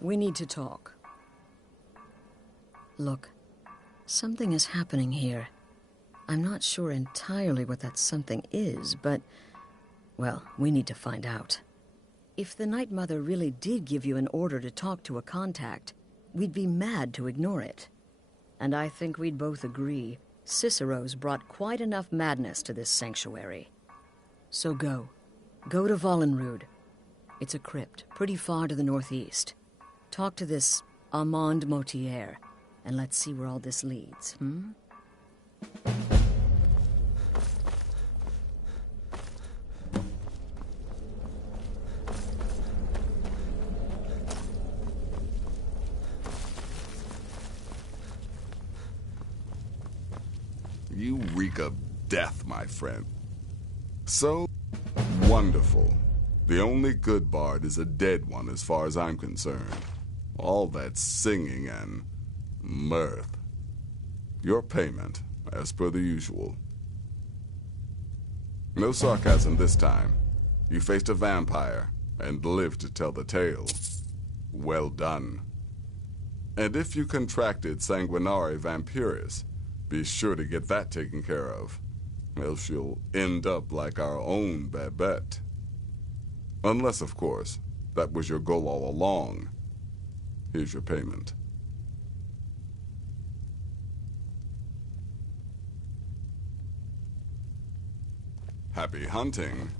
We need to talk. Look, something is happening here. I'm not sure entirely what that something is, but... well, we need to find out. If the Night Mother really did give you an order to talk to a contact, we'd be mad to ignore it. And I think we'd both agree Cicero's brought quite enough madness to this sanctuary. So go. Go to Vollenrud. It's a crypt, pretty far to the northeast. Talk to this Armand Motier, and let's see where all this leads, You reek of death, my friend. So wonderful. The only good bard is a dead one as far as I'm concerned. All that singing and mirth. Your payment, as per the usual. No sarcasm this time. You faced a vampire and lived to tell the tale. Well done. And if you contracted sanguinare vampiris, be sure to get that taken care of, else you'll end up like our own Babette. Unless, of course, that was your goal all along. Here's your payment. Happy hunting.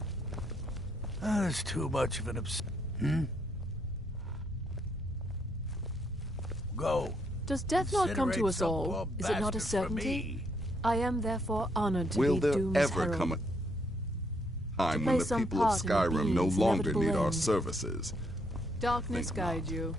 That's too much of an Go. Does death not come to us all? Is it not a certainty? I am therefore honored to Will be there Doom's ever herald. come a time when the people of Skyrim no longer need our services? Darkness guide you.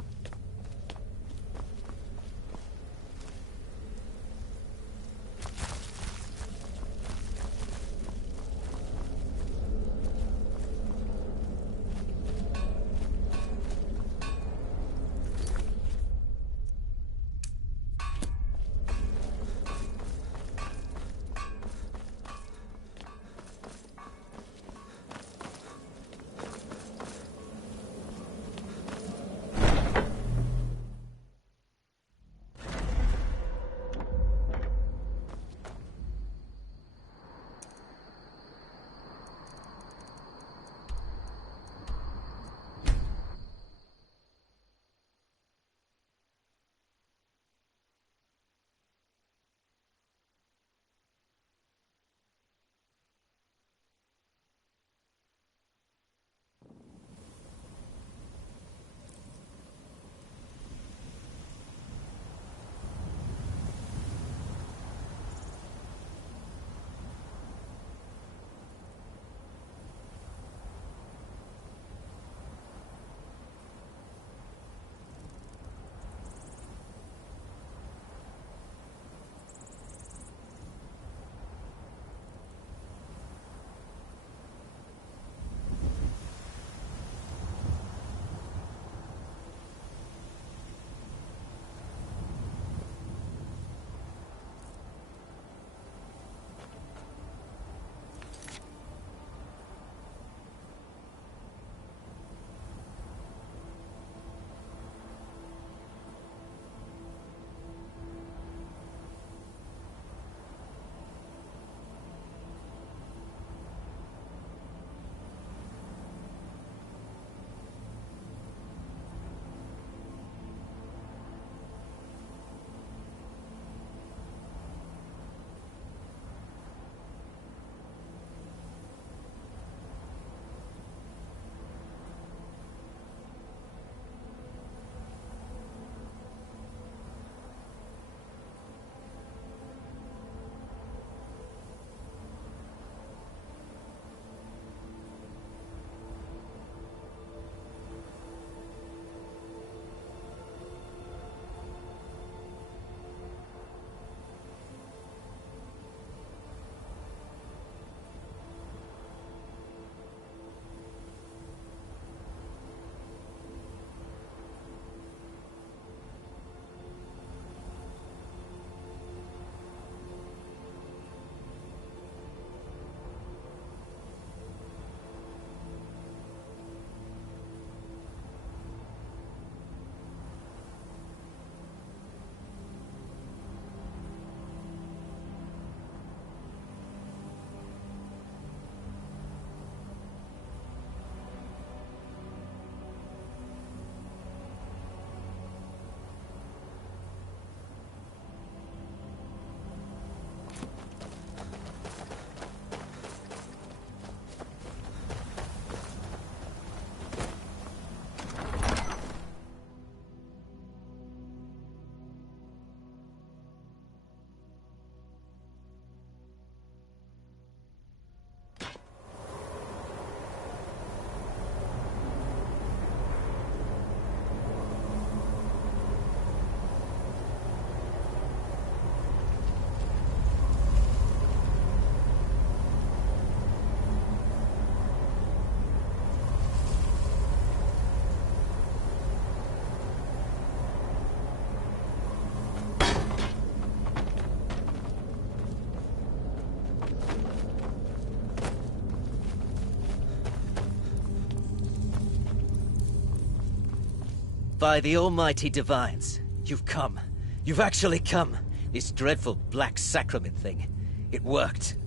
By the almighty divines, you've come. You've actually come. This dreadful black sacrament thing. It worked.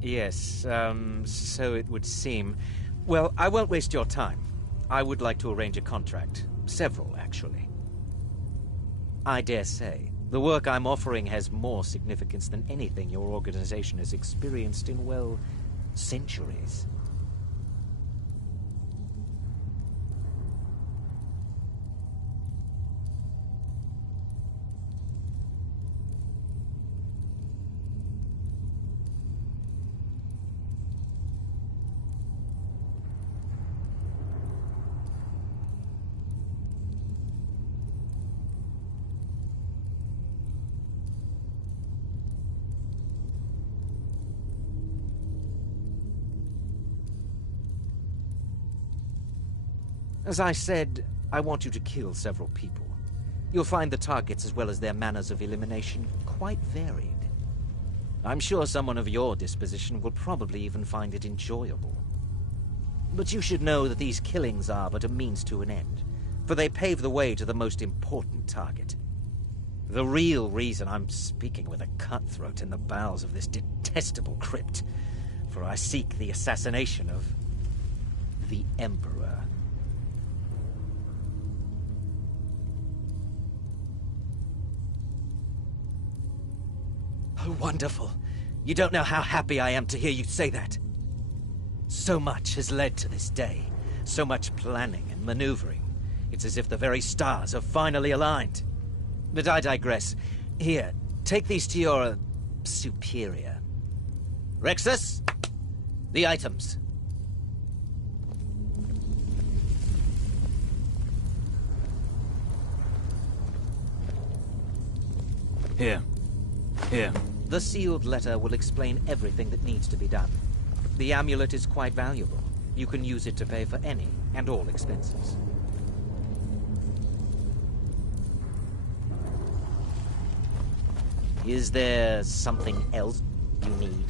Yes, so it would seem. Well, I won't waste your time. I would like to arrange a contract. Several, actually. I dare say, the work I'm offering has more significance than anything your organization has experienced in, well, centuries. As I said, I want you to kill several people. You'll find the targets as well as their manners of elimination quite varied. I'm sure someone of your disposition will probably even find it enjoyable. But you should know that these killings are but a means to an end, for they pave the way to the most important target. The real reason I'm speaking with a cutthroat in the bowels of this detestable crypt, for I seek the assassination of the Emperor. Oh, wonderful. You don't know how happy I am to hear you say that. So much has led to this day. So much planning and maneuvering. It's as if the very stars have finally aligned. But I digress. Here, take these to your superior. Rexus, the items. Here. Here. The sealed letter will explain everything that needs to be done. The amulet is quite valuable. You can use it to pay for any and all expenses. Is there something else you need?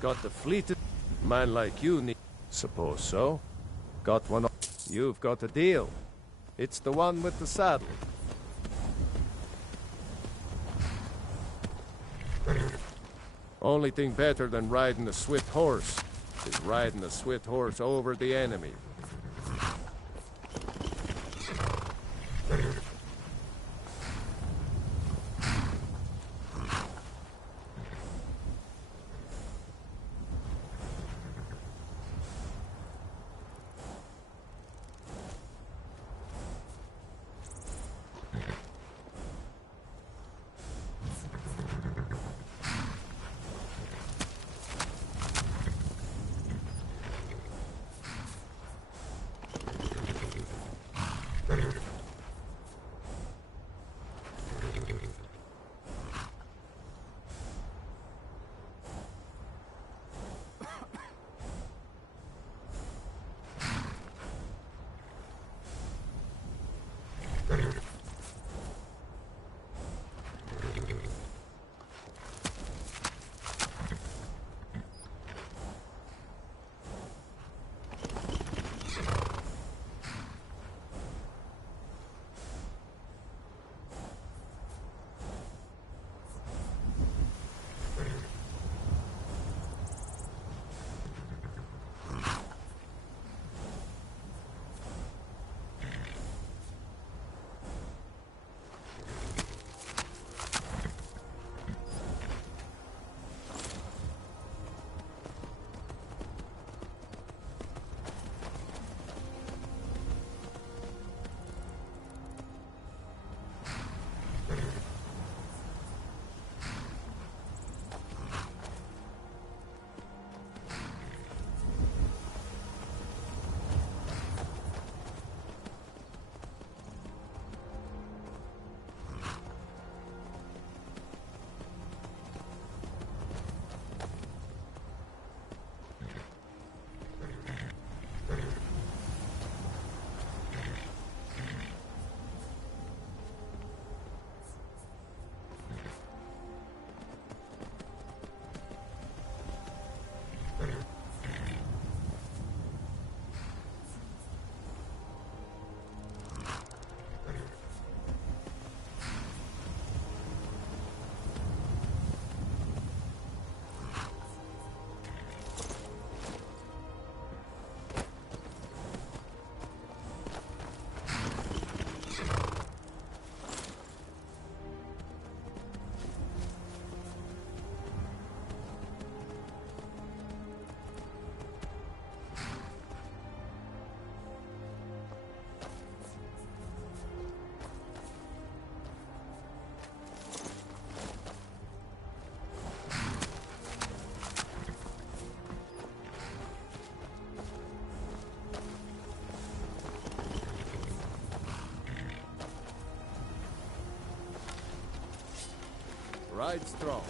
Got the fleet. Man like you need. Suppose so. Got one. You've got a deal. It's the one with the saddle. Only thing better than riding a swift horse is riding a swift horse over the enemy. Ride strong.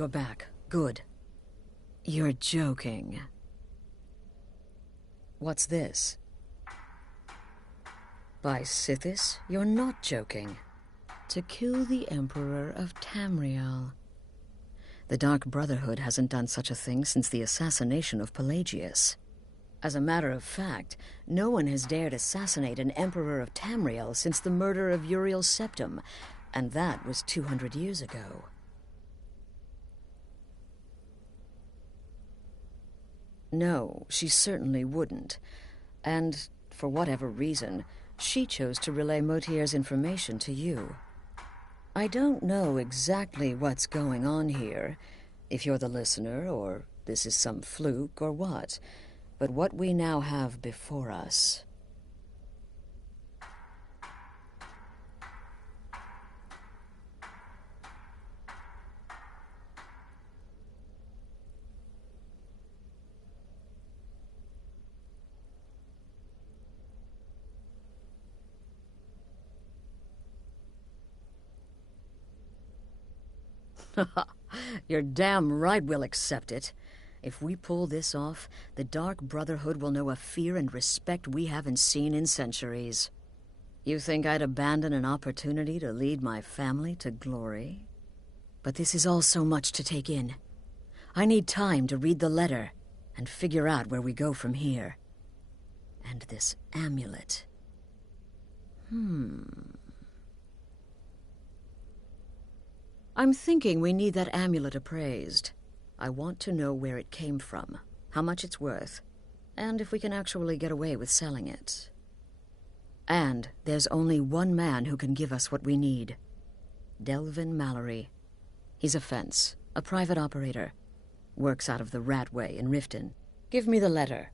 you're back. Good. You're joking. What's this? By Sithis, you're not joking. To kill the Emperor of Tamriel. The Dark Brotherhood hasn't done such a thing since the assassination of Pelagius. As a matter of fact, no one has dared assassinate an Emperor of Tamriel since the murder of Uriel Septim, and that was 200 years ago. No, she certainly wouldn't. And, for whatever reason, she chose to relay Motier's information to you. I don't know exactly what's going on here, if you're the listener, or this is some fluke, or what. But what we now have before us... You're damn right we'll accept it. If we pull this off, the Dark Brotherhood will know a fear and respect we haven't seen in centuries. You think I'd abandon an opportunity to lead my family to glory? But this is all so much to take in. I need time to read the letter and figure out where we go from here. And this amulet. I'm thinking we need that amulet appraised. I want to know where it came from, how much it's worth, and if we can actually get away with selling it. And there's only one man who can give us what we need. Delvin Mallory. He's a fence, a private operator. Works out of the Ratway in Riften. Give me the letter.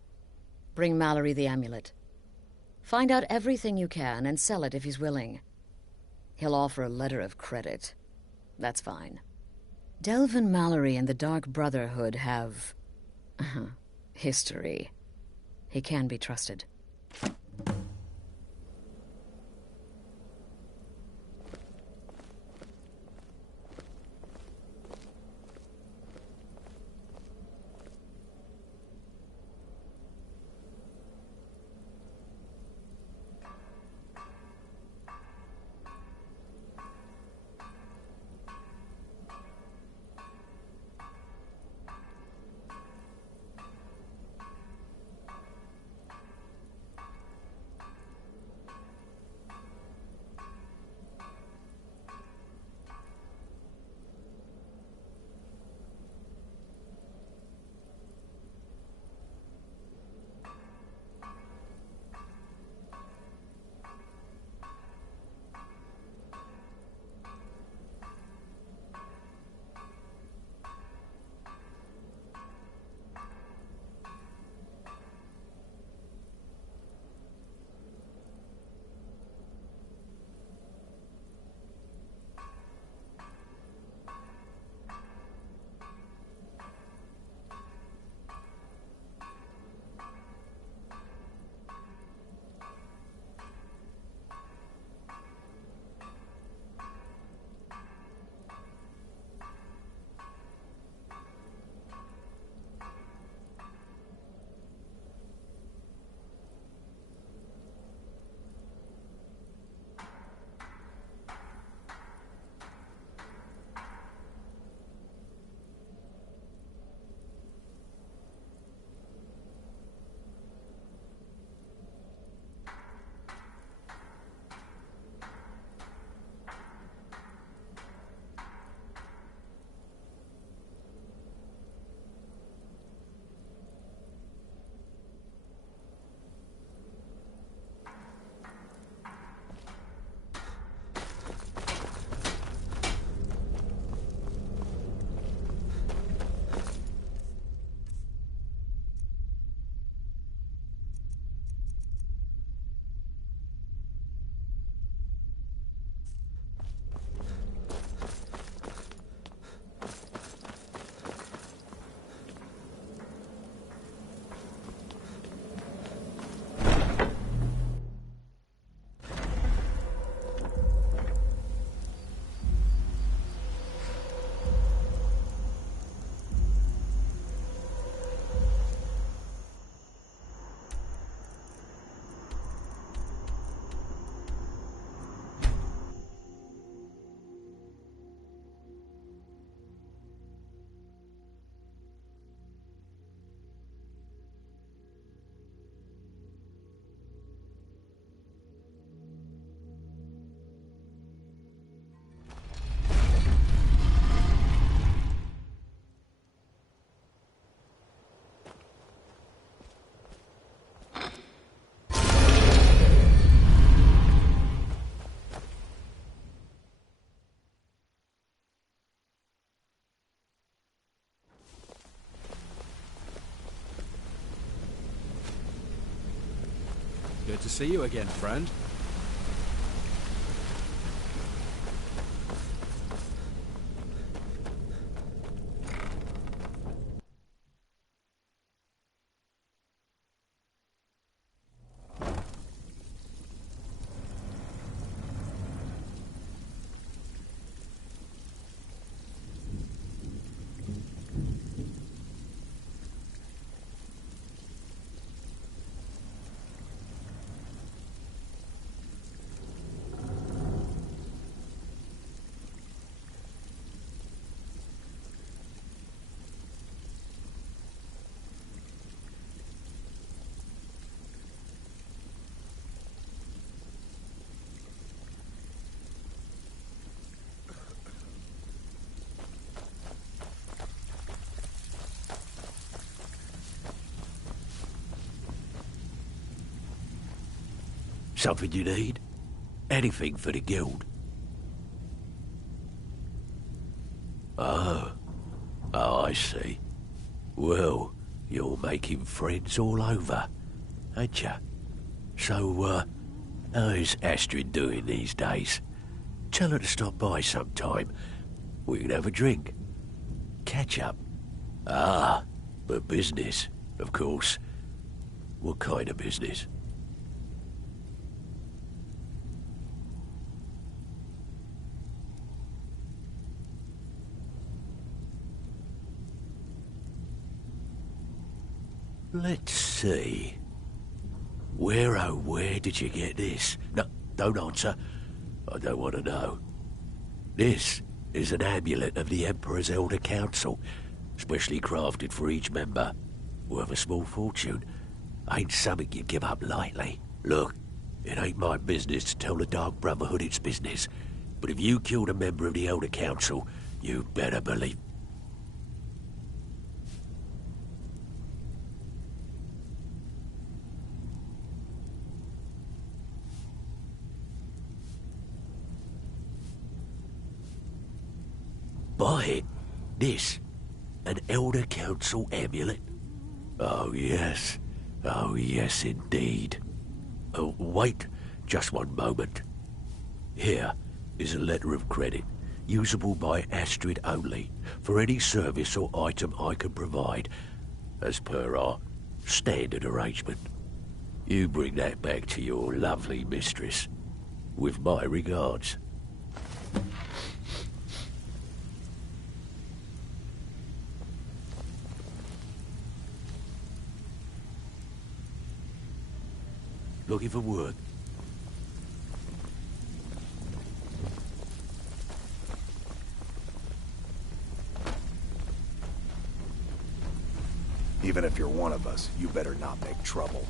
Bring Mallory the amulet. Find out everything you can and sell it if he's willing. He'll offer a letter of credit. That's fine. Delvin Mallory and the Dark Brotherhood have... history. He can be trusted. Good to see you again, friend. Something you need? Anything for the guild? Oh, I see. Well, you're making friends all over, ain't ya? So, how's Astrid doing these days? Tell her to stop by sometime. We can have a drink. Catch up. Ah, but business, of course. What kind of business? Let's see. Where, oh, where did you get this? No, don't answer. I don't want to know. This is an amulet of the Emperor's Elder Council, specially crafted for each member. Worth a small fortune. Ain't something you give up lightly. Look, it ain't my business to tell the Dark Brotherhood its business, but if you killed a member of the Elder Council, you better believe... Buy it. This, an Elder Council amulet? Oh, yes. Oh, yes, indeed. Oh, wait just one moment. Here is a letter of credit, usable by Astrid only, for any service or item I can provide, as per our standard arrangement. You bring that back to your lovely mistress, with my regards. Looking for work? Even if you're one of us, you better not make trouble.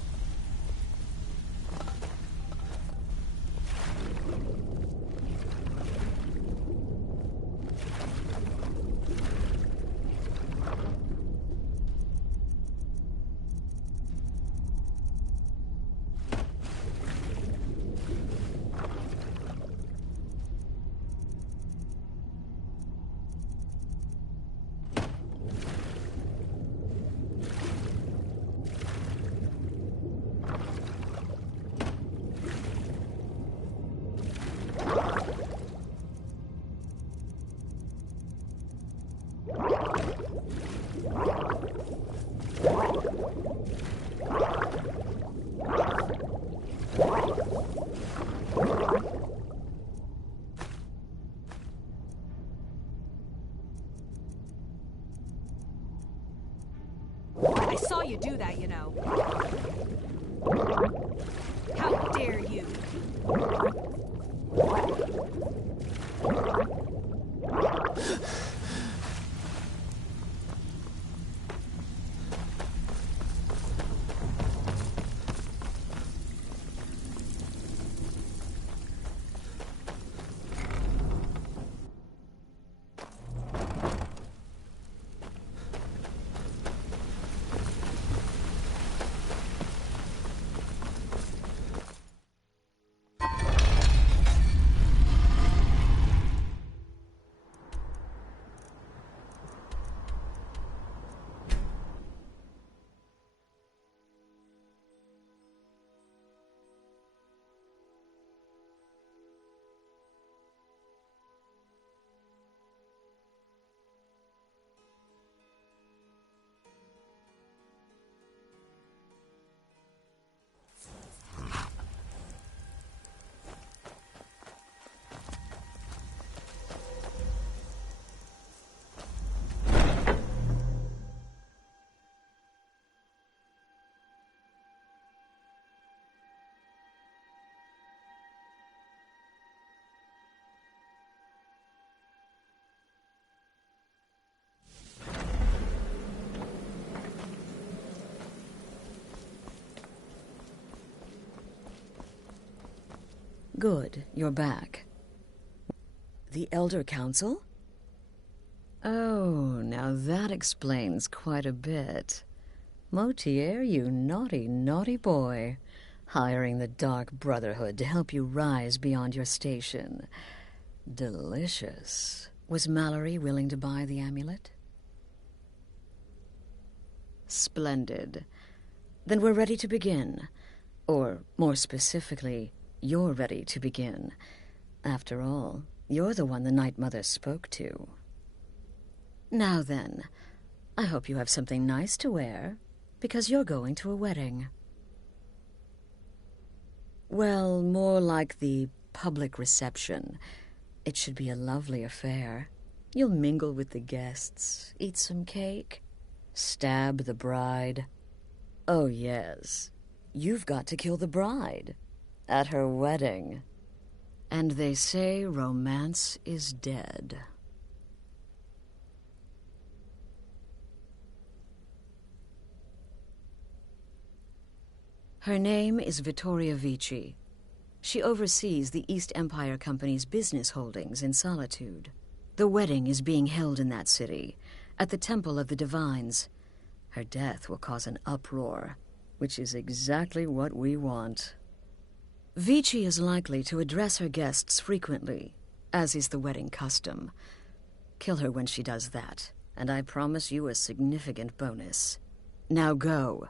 I saw you do that, you know. How dare you? Good, you're back. The Elder Council? Oh, now that explains quite a bit. Motier, you naughty, naughty boy. Hiring the Dark Brotherhood to help you rise beyond your station. Delicious. Was Mallory willing to buy the amulet? Splendid. Then we're ready to begin. Or, more specifically, you're ready to begin. After all, you're the one the Night Mother spoke to. Now then, I hope you have something nice to wear, because you're going to a wedding. Well, more like the public reception. It should be a lovely affair. You'll mingle with the guests, eat some cake, stab the bride. Oh, yes. You've got to kill the bride. At her wedding. And they say romance is dead. Her name is Vittoria Vici. She oversees the East Empire Company's business holdings in Solitude. The wedding is being held in that city, at the Temple of the Divines. Her death will cause an uproar, which is exactly what we want. Vici is likely to address her guests frequently, as is the wedding custom. Kill her when she does that, and I promise you a significant bonus. Now go,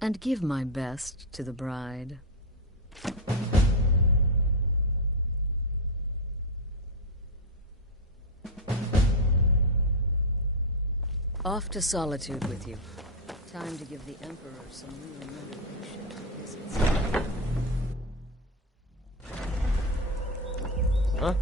and give my best to the bride. Off to Solitude with you. Time to give the Emperor some really motivation to visit. Huh?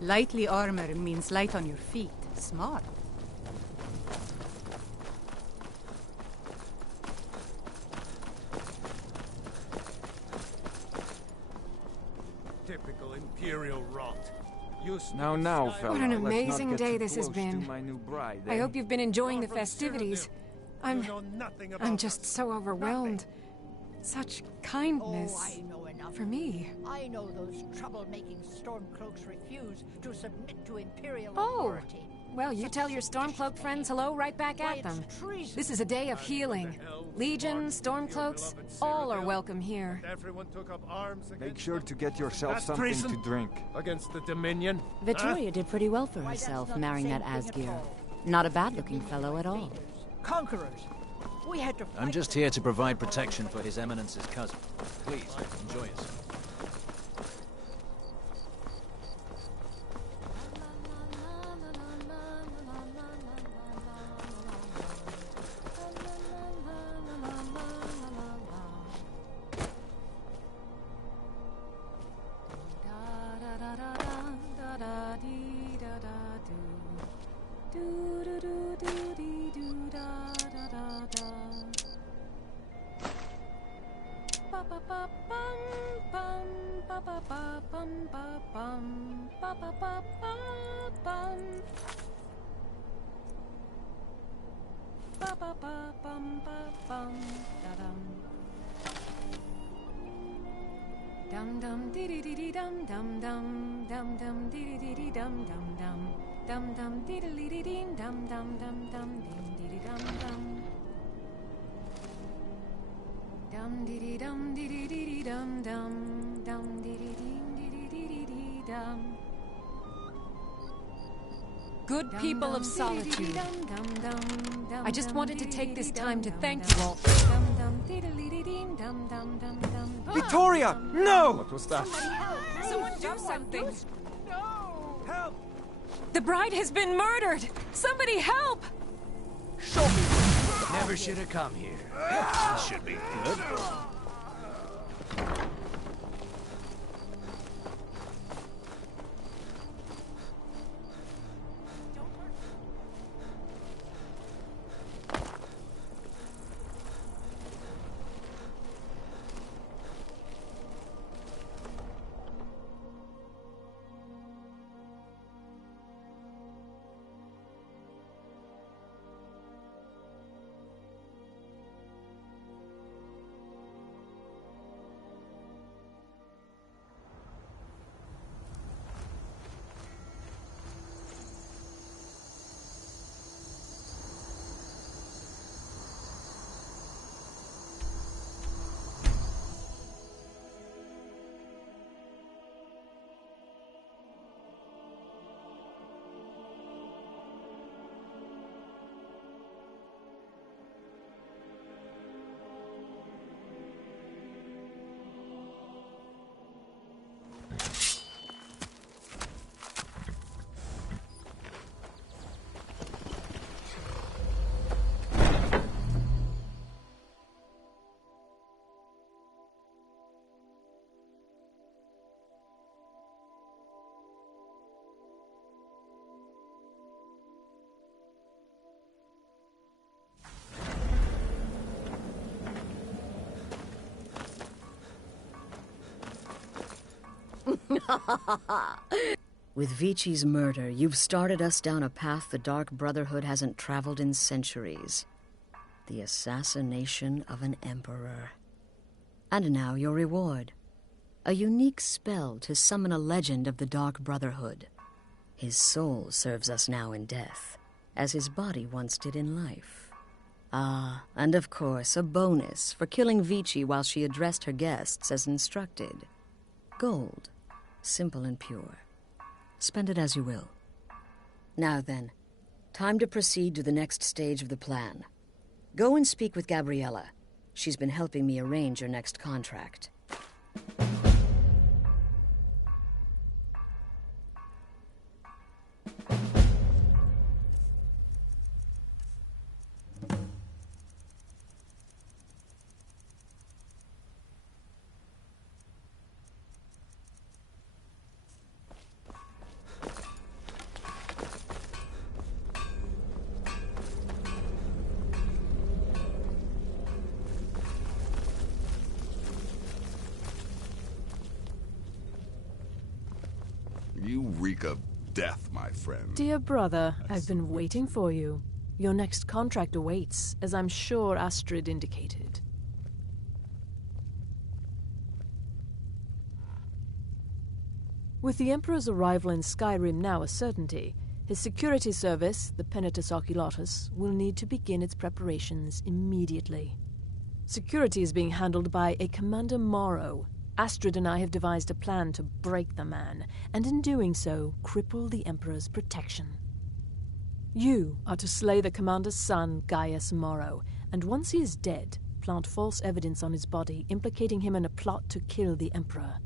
Lightly armor means light on your feet. Smart. Typical Imperial rot. Now, fella. What an let's not amazing get day too this has close to been. my new bride, I eh? hope you've been enjoying the festivities. I'm just so overwhelmed. Such kindness. Oh, I know enough. For me. I know those troublemaking Stormcloaks refuse to submit to Imperial Oh, authority. well, you tell your Stormcloak friends hello right back at them. This is a day of healing. Legion, Stormcloaks, all are welcome here. Everyone took up arms against Make sure to get yourself That's something treason. to drink. against the Dominion. Victoria did pretty well for herself, marrying that Asgear. Not a bad-looking fellow at all. Conquerors. We had to fight. I'm just here to provide protection for His Eminence's cousin. Please, enjoy yourself. Dum dum dee dee dee dee dum dum dum dum dum dee dee dee dum dum dum dum dum dee dee dee dee dum dum dum dum dee dee dum dum dum dee dee dum dee dee dee dum dum dum dee dee dee dee dee dum. Good people of Solitude, I just wanted to take this time to thank you all. Victoria! No! What was that? Someone do something! No! Help! The bride has been murdered! Somebody help! Never should have come here. This should be good. With Vici's murder, you've started us down a path the Dark Brotherhood hasn't traveled in centuries. The assassination of an emperor. And now your reward. A unique spell to summon a legend of the Dark Brotherhood. His soul serves us now in death, as his body once did in life. Ah, and of course, a bonus for killing Vici while she addressed her guests as instructed. Gold. Simple and pure. Spend it as you will. Now then, time to proceed to the next stage of the plan. Go and speak with Gabriella. She's been helping me arrange your next contract. reek of death, my friend. Dear brother, I've been waiting for you. Your next contract awaits, as I'm sure Astrid indicated. With the Emperor's arrival in Skyrim now a certainty, his security service, the Penitus Oculatus, will need to begin its preparations immediately. Security is being handled by a Commander Morrow. Astrid and I have devised a plan to break the man, and in doing so, cripple the Emperor's protection. You are to slay the Commander's son, Gaius Morrow, and once he is dead, plant false evidence on his body, implicating him in a plot to kill the Emperor.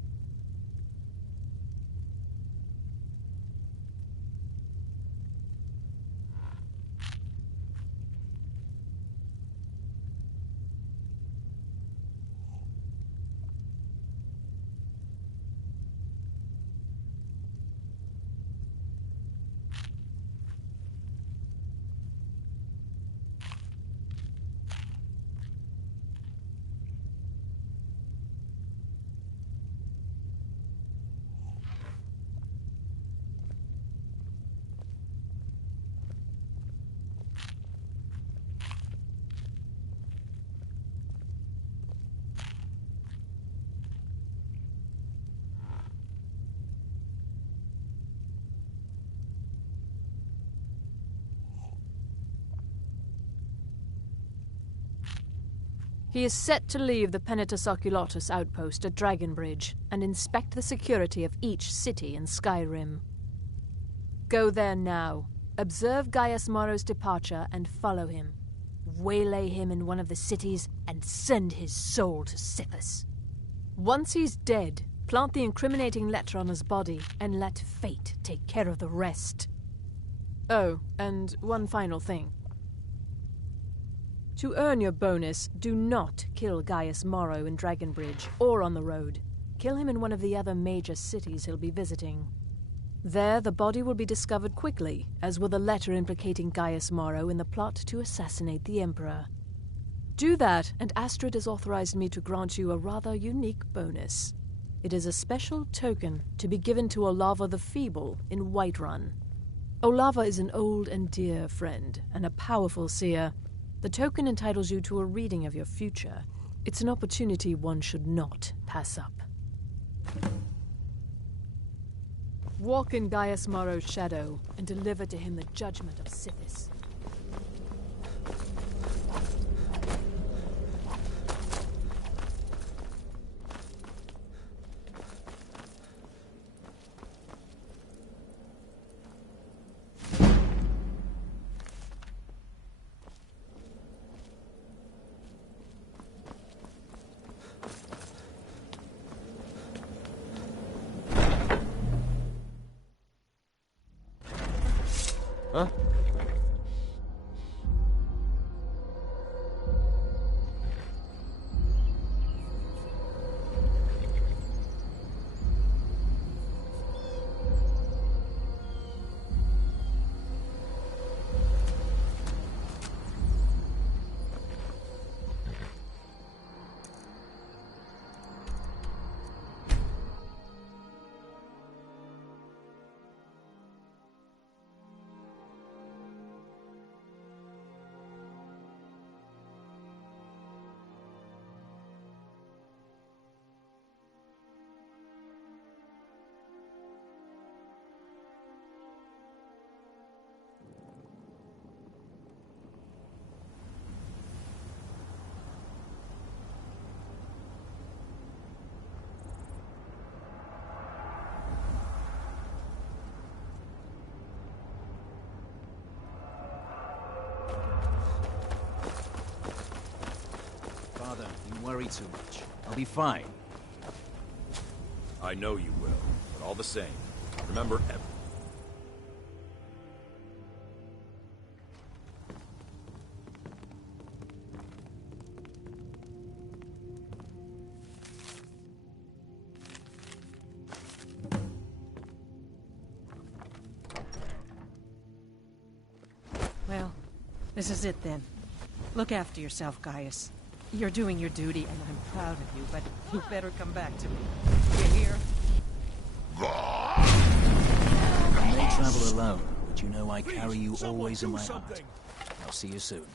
He is set to leave the Penitus Oculatus outpost at Dragonbridge and inspect the security of each city in Skyrim. Go there now, observe Gaius Morrow's departure and follow him. Waylay him in one of the cities and send his soul to Sithis. Once he's dead, plant the incriminating letter on his body and let fate take care of the rest. Oh, and one final thing. To earn your bonus, do not kill Gaius Morrow in Dragonbridge or on the road. Kill him in one of the other major cities he'll be visiting. There, the body will be discovered quickly, as will the letter implicating Gaius Morrow in the plot to assassinate the Emperor. Do that, and Astrid has authorized me to grant you a rather unique bonus. It is a special token to be given to Olava the Feeble in Whiterun. Olava is an old and dear friend, and a powerful seer. The token entitles you to a reading of your future. It's an opportunity one should not pass up. Walk in Gaius Morrow's shadow and deliver to him the judgment of Sithis. Huh? Father, you worry too much. I'll be fine. I know you will, but all the same, remember everything. Well, this is it then. Look after yourself, Gaius. You're doing your duty, and I'm proud of you, but you better come back to me. You hear? alone, but you know I carry you always in my heart. I'll see you soon.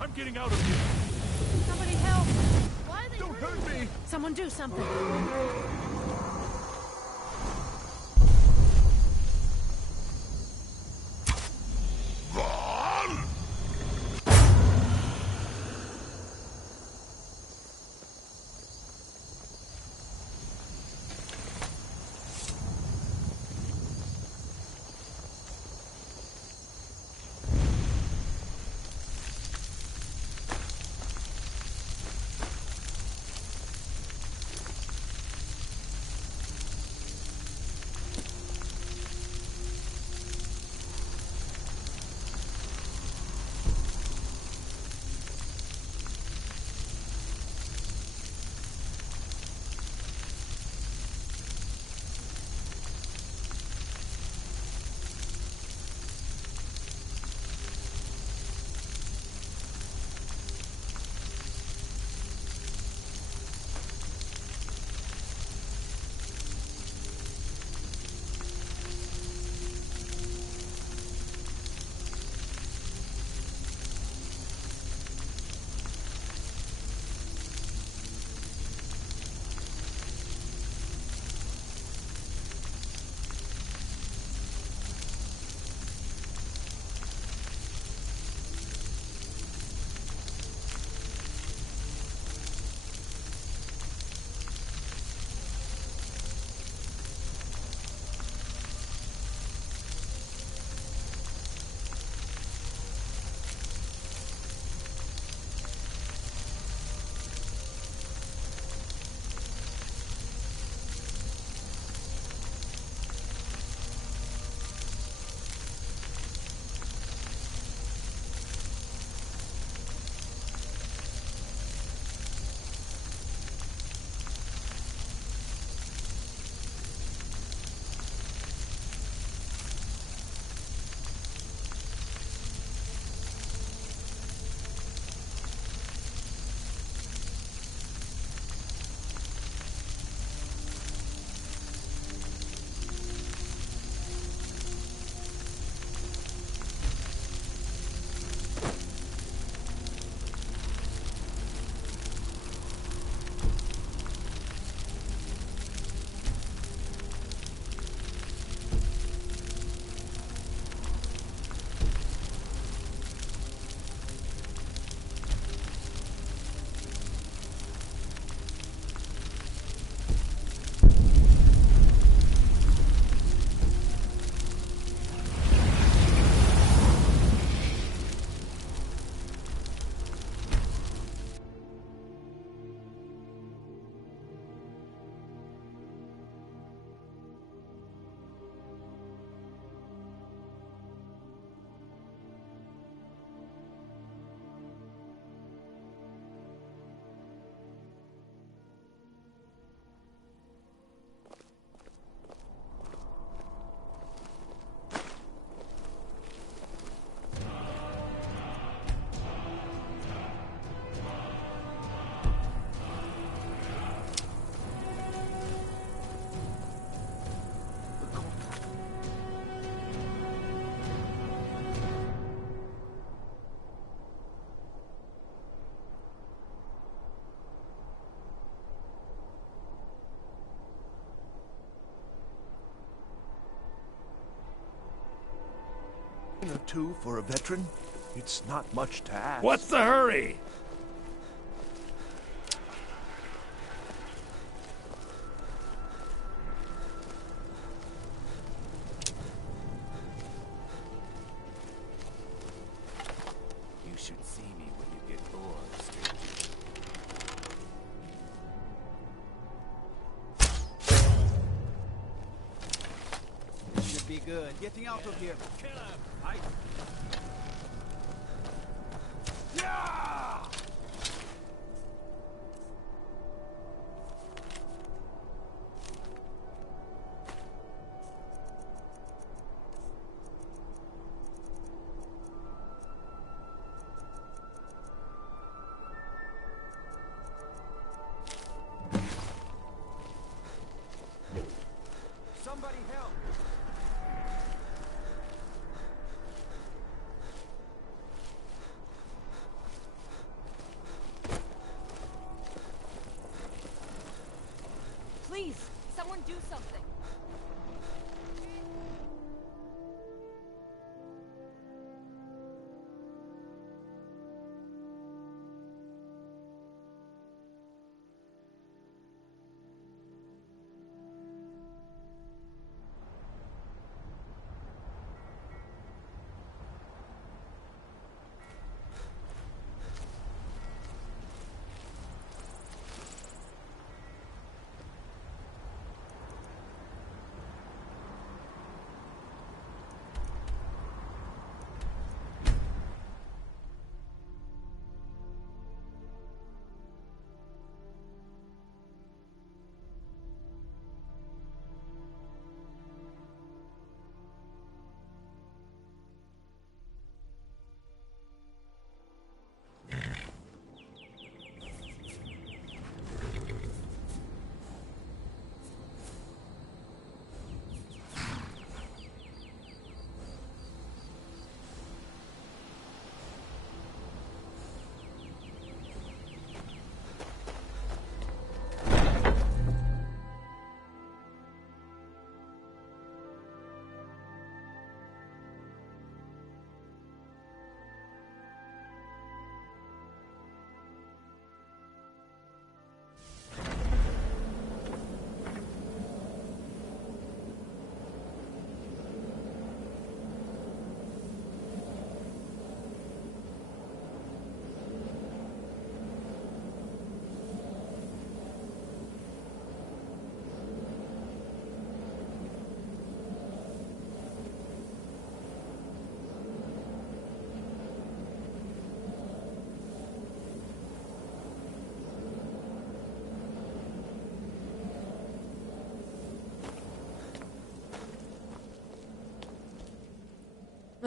I'm getting out of here. Somebody help! Why are they Don't hurt me! Someone do something! Or two for a veteran? It's not much to ask. What's the hurry? You should see me when you get bored, stranger. This should be good. Getting out of here. Kill him! Yeah! do something.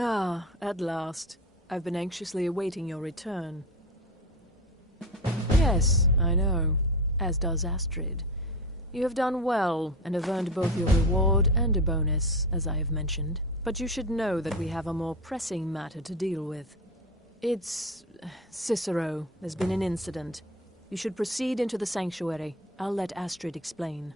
Ah, at last. I've been anxiously awaiting your return. Yes, I know. As does Astrid. You have done well, and have earned both your reward and a bonus, as I have mentioned. But you should know that we have a more pressing matter to deal with. It's... Cicero. There's been an incident. You should proceed into the sanctuary. I'll let Astrid explain.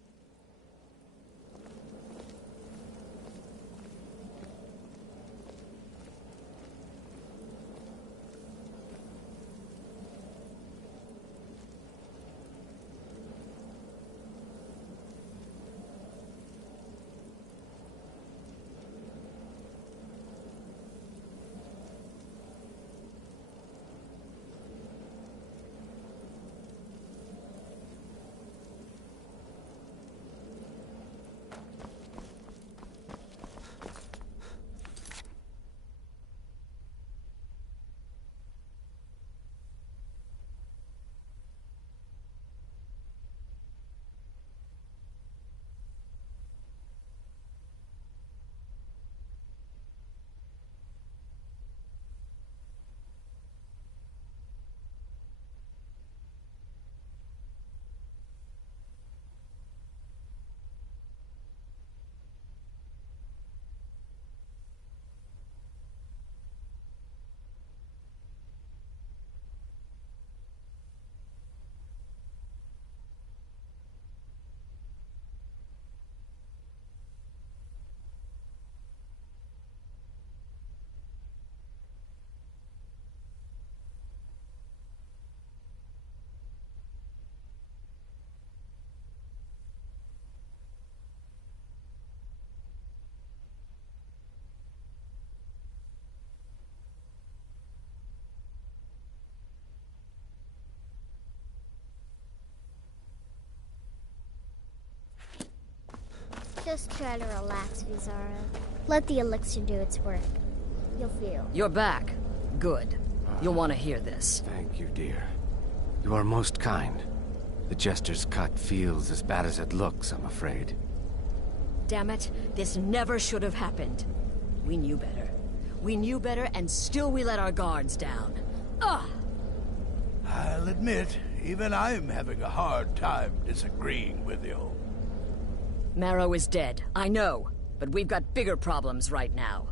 Just try to relax, Vizara. Let the elixir do its work. You'll feel. You're back. Good. You'll want to hear this. Thank you, dear. You are most kind. The Jester's cut feels as bad as it looks, I'm afraid. Damn it, this never should have happened. We knew better. We knew better, and still we let our guards down. Ugh! I'll admit, even I'm having a hard time disagreeing with you. Marrow is dead, I know, but we've got bigger problems right now.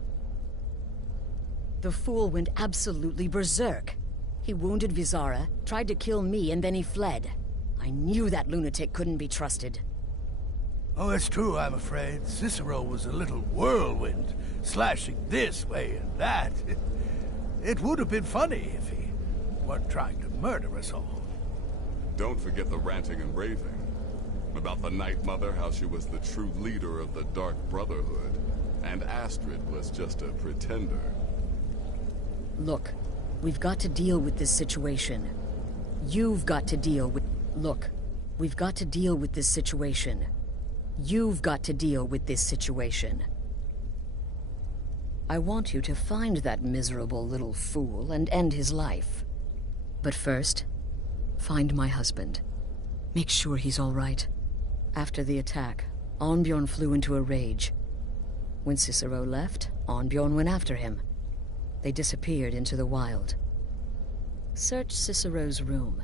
The fool went absolutely berserk. He wounded Vizara, tried to kill me, and then he fled. I knew that lunatic couldn't be trusted. Oh, it's true, I'm afraid. Cicero was a little whirlwind, slashing this way and that. It would have been funny if he weren't trying to murder us all. Don't forget the ranting and raving. About the Night Mother, how she was the true leader of the Dark Brotherhood, and Astrid was just a pretender. Look, we've got to deal with this situation. You've got to deal with... Look, we've got to deal with this situation. You've got to deal with this situation. I want you to find that miserable little fool and end his life. But first, find my husband. Make sure he's all right. After the attack, Arnbjorn flew into a rage. When Cicero left, Arnbjorn went after him. They disappeared into the wild. Search Cicero's room.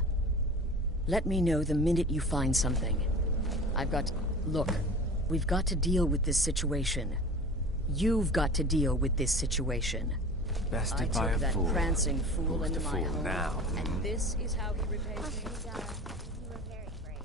Let me know the minute you find something. Look, we've got to deal with this situation. You've got to deal with this situation. Bested by a that fool. prancing fool Who's into the my fool home, now? and this is how he repays me. You were very brave.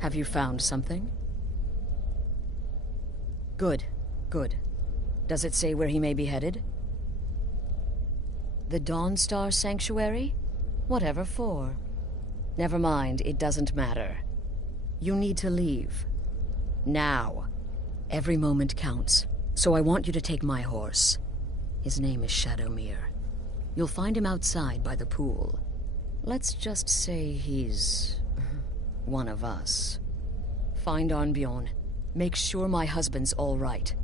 Have you found something? Good, good. Does it say where he may be headed? The Dawnstar Sanctuary? Whatever for. Never mind, it doesn't matter. You need to leave. Now. Every moment counts, so I want you to take my horse. His name is Shadowmere. You'll find him outside by the pool. Let's just say he's... one of us. Find Arnbjorn. Make sure my husband's all right.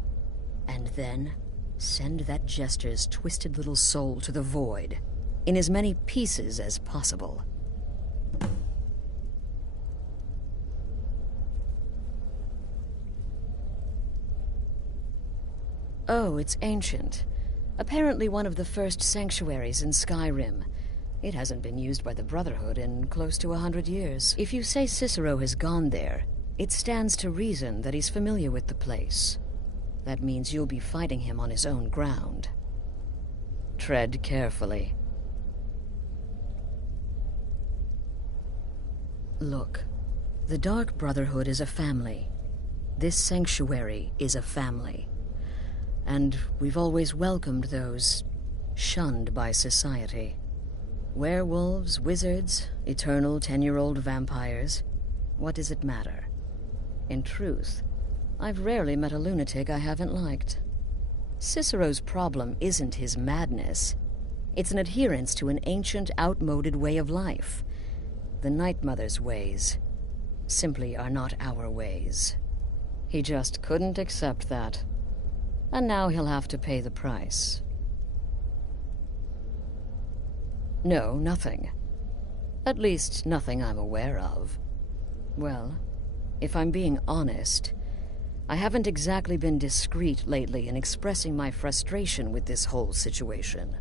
And then, send that jester's twisted little soul to the void, in as many pieces as possible. Oh, it's ancient. Apparently one of the first sanctuaries in Skyrim. It hasn't been used by the Brotherhood in close to 100 years. If you say Cicero has gone there, it stands to reason that he's familiar with the place. That means you'll be fighting him on his own ground. Tread carefully. Look, the Dark Brotherhood is a family. This sanctuary is a family. And we've always welcomed those shunned by society. Werewolves, wizards, eternal 10-year-old vampires. What does it matter? In truth, I've rarely met a lunatic I haven't liked. Cicero's problem isn't his madness. It's an adherence to an ancient, outmoded way of life. The Night Mother's ways simply are not our ways. He just couldn't accept that. And now he'll have to pay the price. No, nothing. At least, nothing I'm aware of. Well, if I'm being honest, I haven't exactly been discreet lately in expressing my frustration with this whole situation.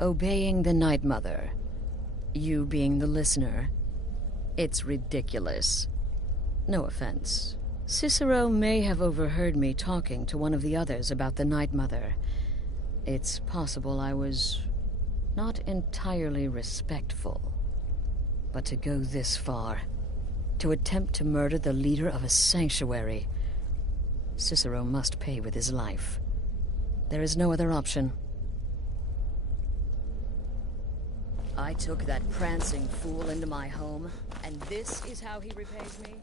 Obeying the Night Mother, you being the listener, it's ridiculous. No offense. Cicero may have overheard me talking to one of the others about the Night Mother. It's possible I was not entirely respectful. But to go this far, to attempt to murder the leader of a sanctuary, Cicero must pay with his life. There is no other option. I took that prancing fool into my home, and this is how he repays me?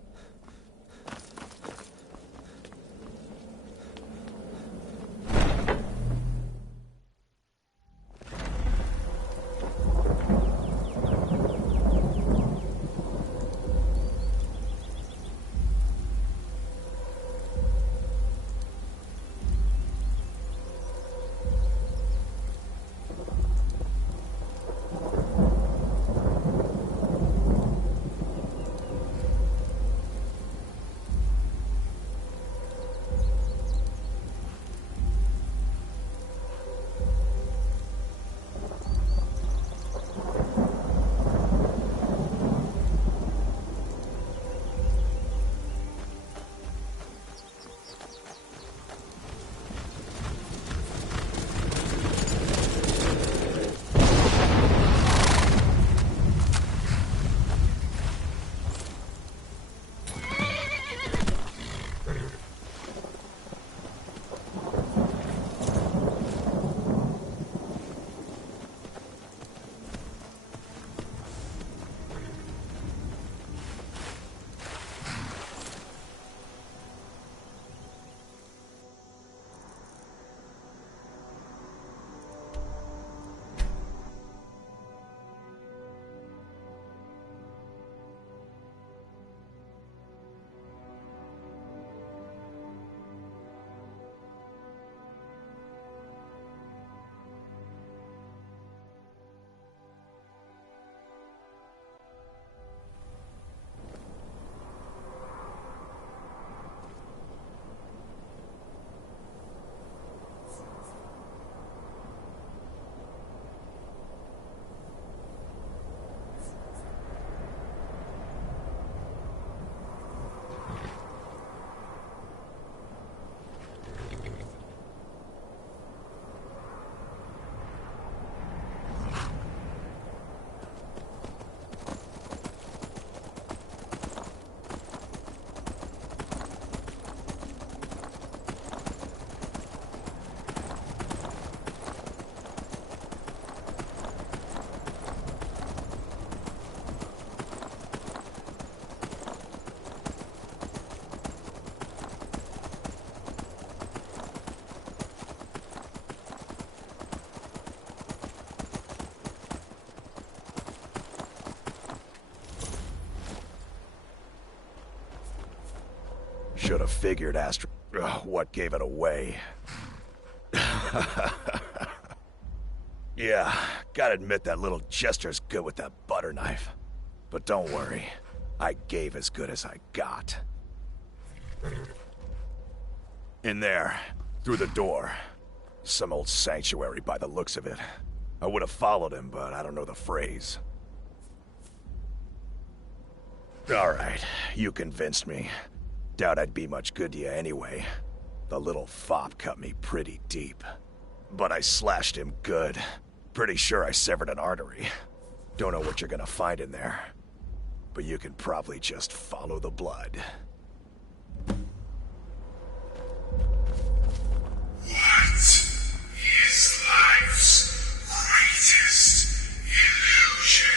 Should have figured what gave it away. Yeah, gotta admit that little Jester's good with that butter knife. But don't worry, I gave as good as I got. In there, through the door. Some old sanctuary by the looks of it. I would have followed him, but I don't know the phrase. Alright, you convinced me. Doubt I'd be much good to you anyway. The little fop cut me pretty deep. But I slashed him good. Pretty sure I severed an artery. Don't know what you're gonna find in there. But you can probably just follow the blood. What is life's greatest illusion?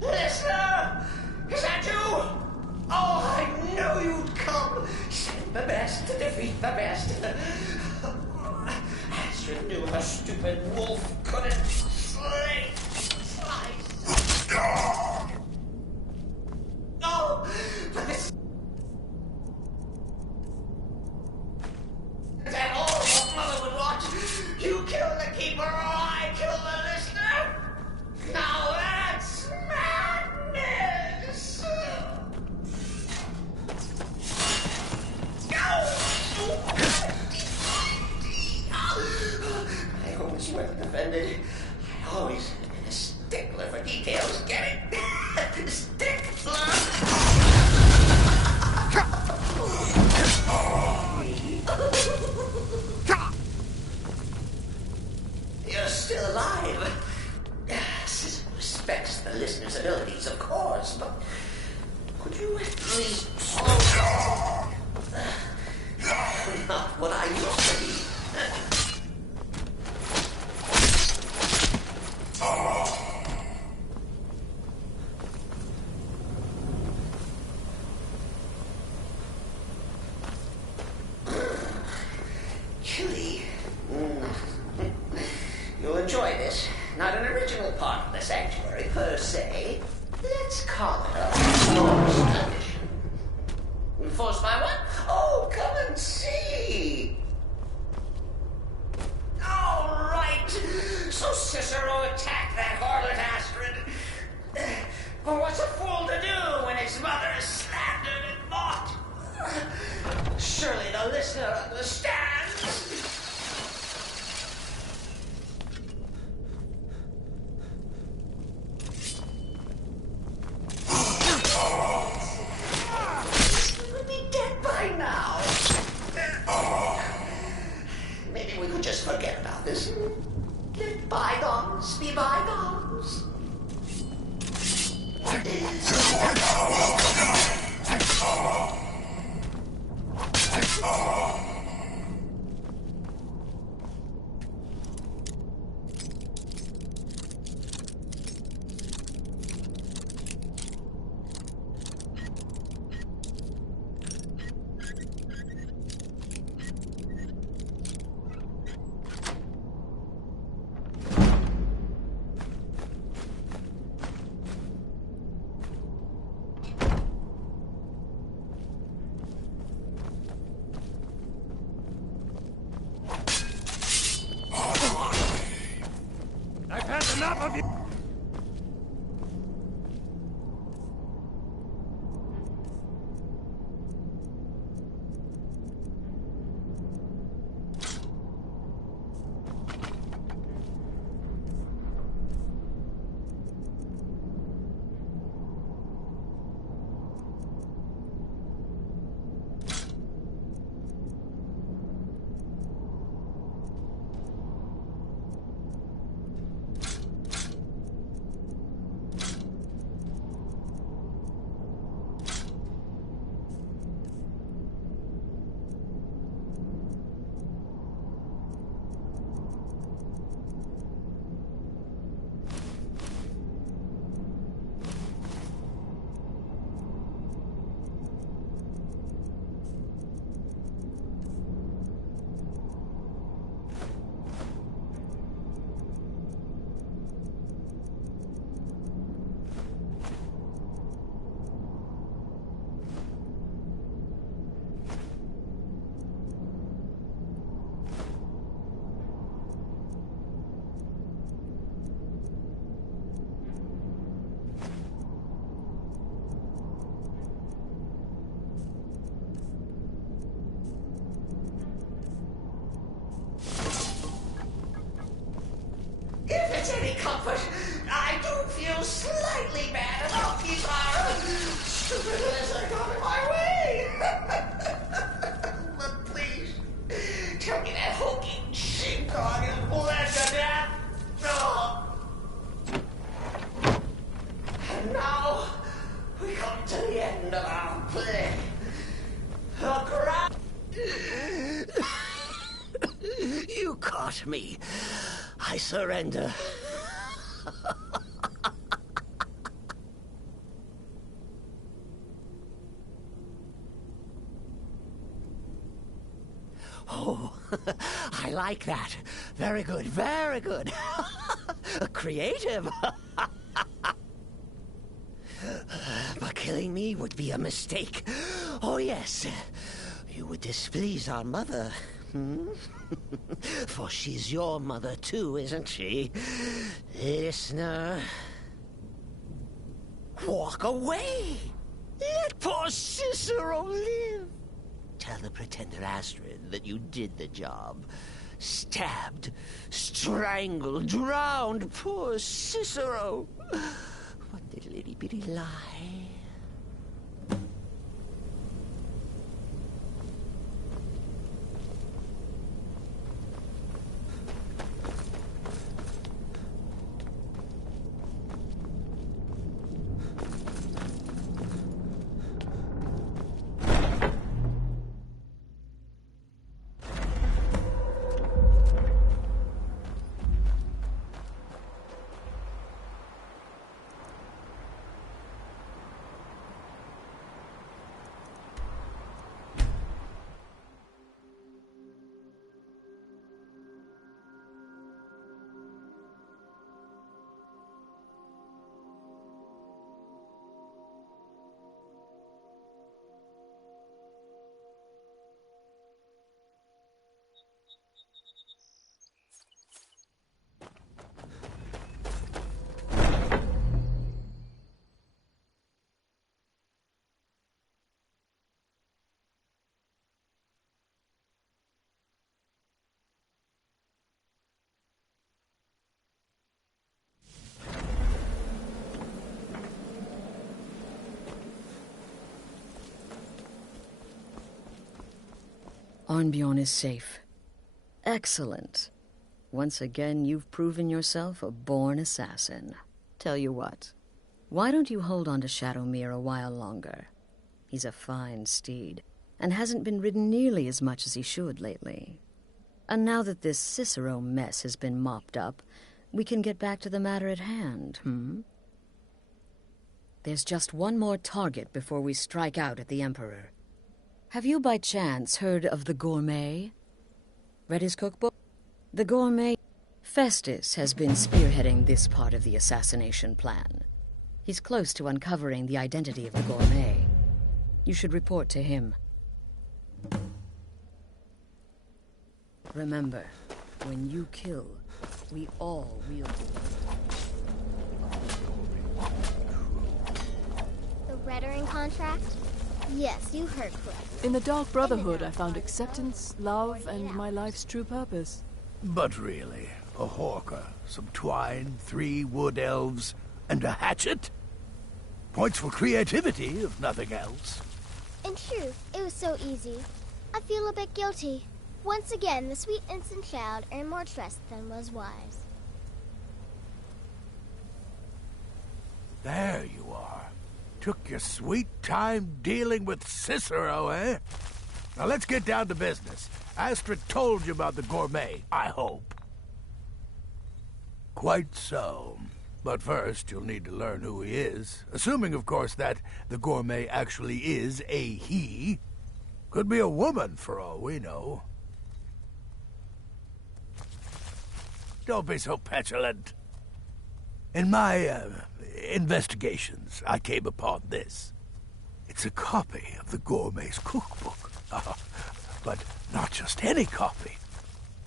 Listener! Is that you? Oh, I knew you'd come. Send the best to defeat the best. Astrid knew her stupid wolf couldn't slice. No, but this... Is that all what Mother would want? You kill the keeper or I kill the listener? Now that's madness! I always well defended. I always been a stickler for details. Get it? Stickler! You're still alive. Citizen respects the listener's abilities, of course, but could you at least not what I used to be. Chilly. You'll enjoy this. Not an original part of the sanctuary, per se. Let's call it a forced condition. Forced by what? Oh, come and see! All right! So Cicero attacked that harlot Astrid. Well, what's a fool to do when his mother is slandered and mocked? Surely the listener understands. He would be dead by now. Maybe we could just forget about this. Let bygones be bygones. comfort. I do feel slightly bad about Kizaru. Stupid lizard got in my way. But please, tell me that hulking sheepdog is bled to death. Oh. And now, we come to the end of our play. The crowd. You caught me. I surrender. Oh, I like that. Very good, very good. Creative. But killing me would be a mistake. Oh, yes. You would displease our mother. For she's your mother too, isn't she? Listener. Walk away. Let poor Cicero live. Tell the pretender Astrid that you did the job. Stabbed, strangled, drowned poor Cicero. What little itty bitty lie. Arnbjorn is safe. Excellent. Once again, you've proven yourself a born assassin. Tell you what, why don't you hold on to Shadowmere a while longer? He's a fine steed, and hasn't been ridden nearly as much as he should lately. And now that this Cicero mess has been mopped up, we can get back to the matter at hand, There's just one more target before we strike out at the Emperor. Have you by chance heard of the Gourmet? Read his cookbook? The Gourmet... Festus has been spearheading this part of the assassination plan. He's close to uncovering the identity of the Gourmet. You should report to him. Remember, when you kill, we all wield The Rettering contract? Yes, you heard correctly. In the Dark Brotherhood, I found acceptance, love, and my life's true purpose. But really, a horker, some twine, 3 wood elves, and a hatchet? Points for creativity, if nothing else. In truth, it was so easy. I feel a bit guilty. Once again, the sweet innocent child earned more trust than was wise. There you are. Took your sweet time dealing with Cicero, eh? Now let's get down to business. Astrid told you about the Gourmet, I hope. Quite so. But first, you'll need to learn who he is. Assuming, of course, that the Gourmet actually is a he. Could be a woman, for all we know. Don't be so petulant. In my, investigations, I came upon this. It's a copy of the Gourmet's cookbook. But not just any copy.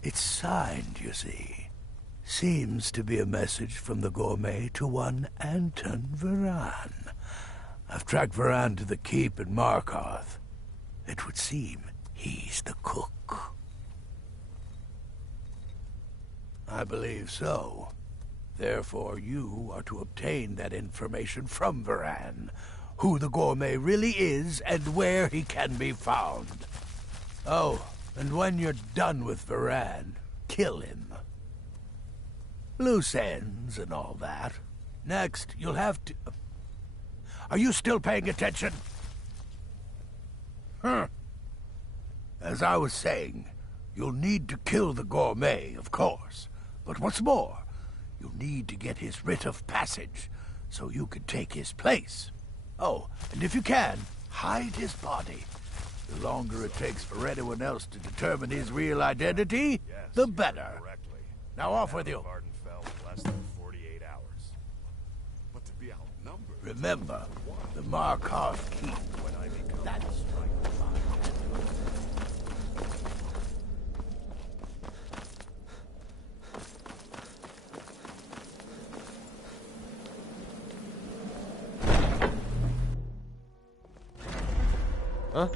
It's signed, you see. Seems to be a message from the Gourmet to one Anton Varan. I've tracked Varan to the keep in Markarth. It would seem he's the cook. I believe so. Therefore, you are to obtain that information from Varan, who the gourmet really is and where he can be found. Oh, and when you're done with Varan, kill him. Loose ends and all that. Next, you'll have to... Are you still paying attention? As I was saying, you'll need to kill the gourmet, of course. But what's more, you'll need to get his writ of passage, so you can take his place. Oh, and if you can, hide his body. The longer it takes for anyone else to determine his real identity, the better. Now off with you. Less than 48 hours. But to be outnumbered... Remember, the Markov Keep. When I become... That's Huh?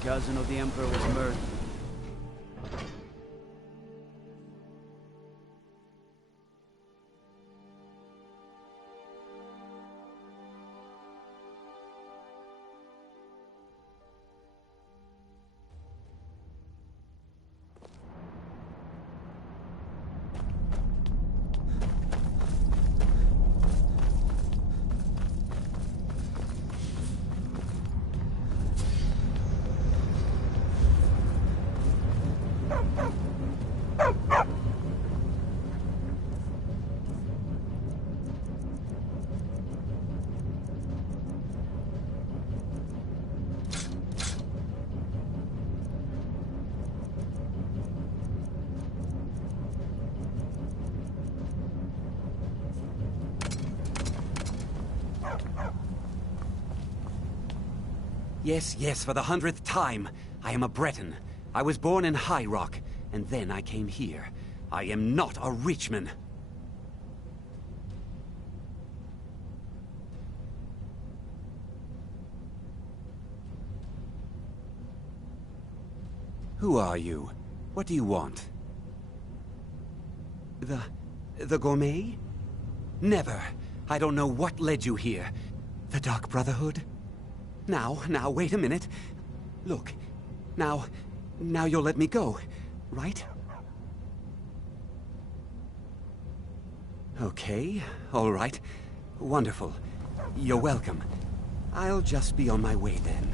The cousin of the Emperor was murdered. Yes, yes, for the 100th time. I am a Breton. I was born in High Rock, and then I came here. I am not a Richman. Who are you? What do you want? The gourmet? Never. I don't know what led you here. The Dark Brotherhood? Now, wait a minute. Look, now you'll let me go, right? Okay, all right. Wonderful. You're welcome. I'll just be on my way then.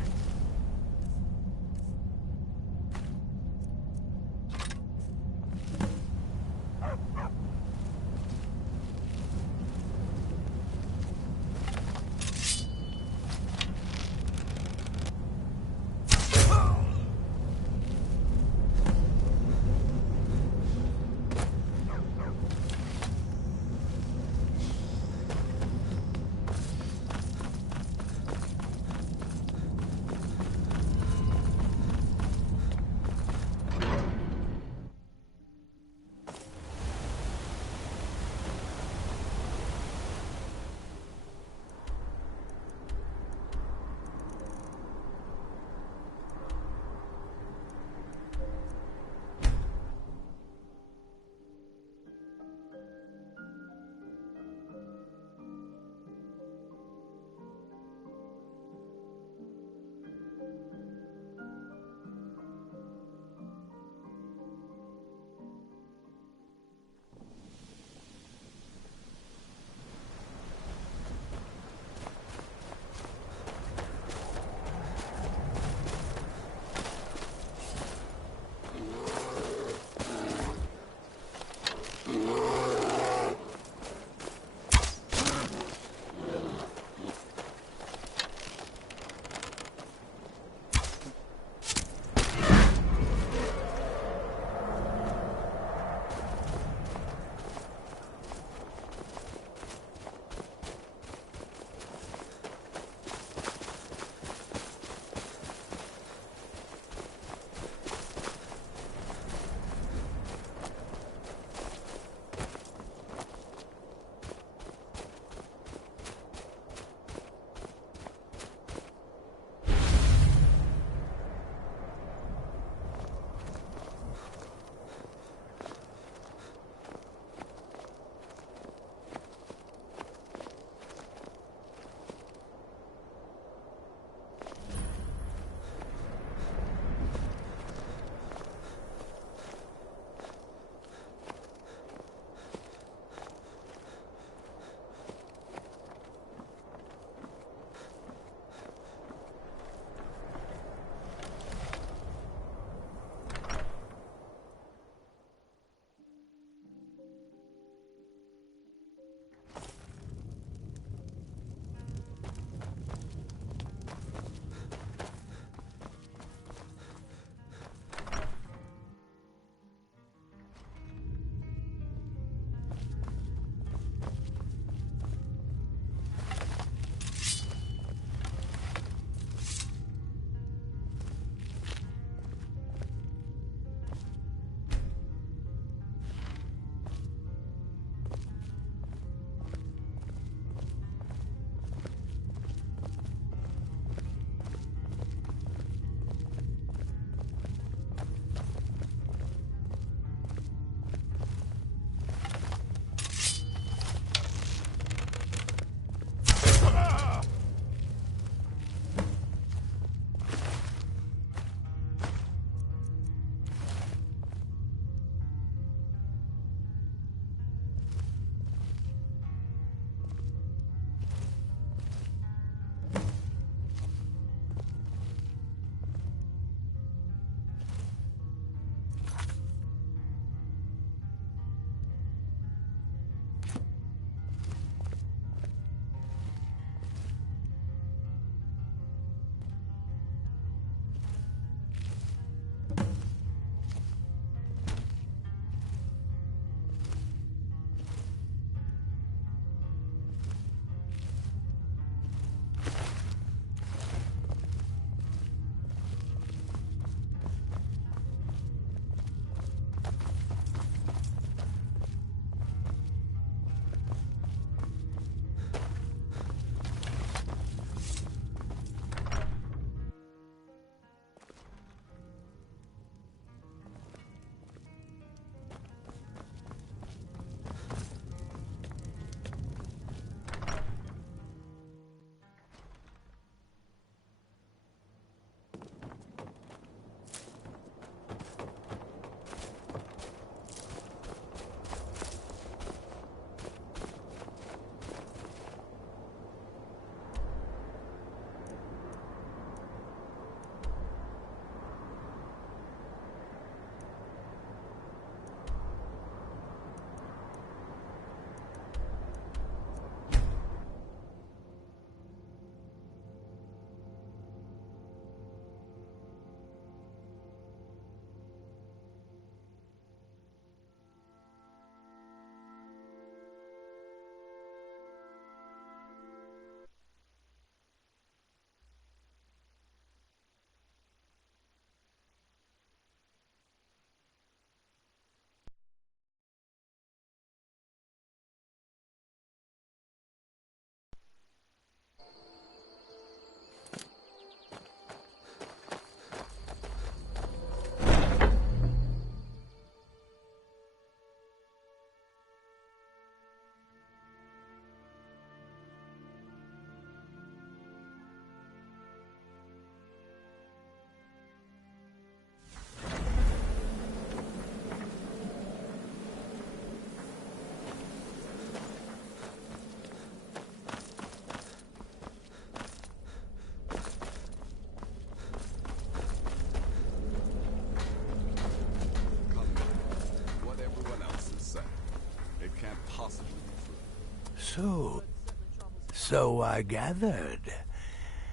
So I gathered.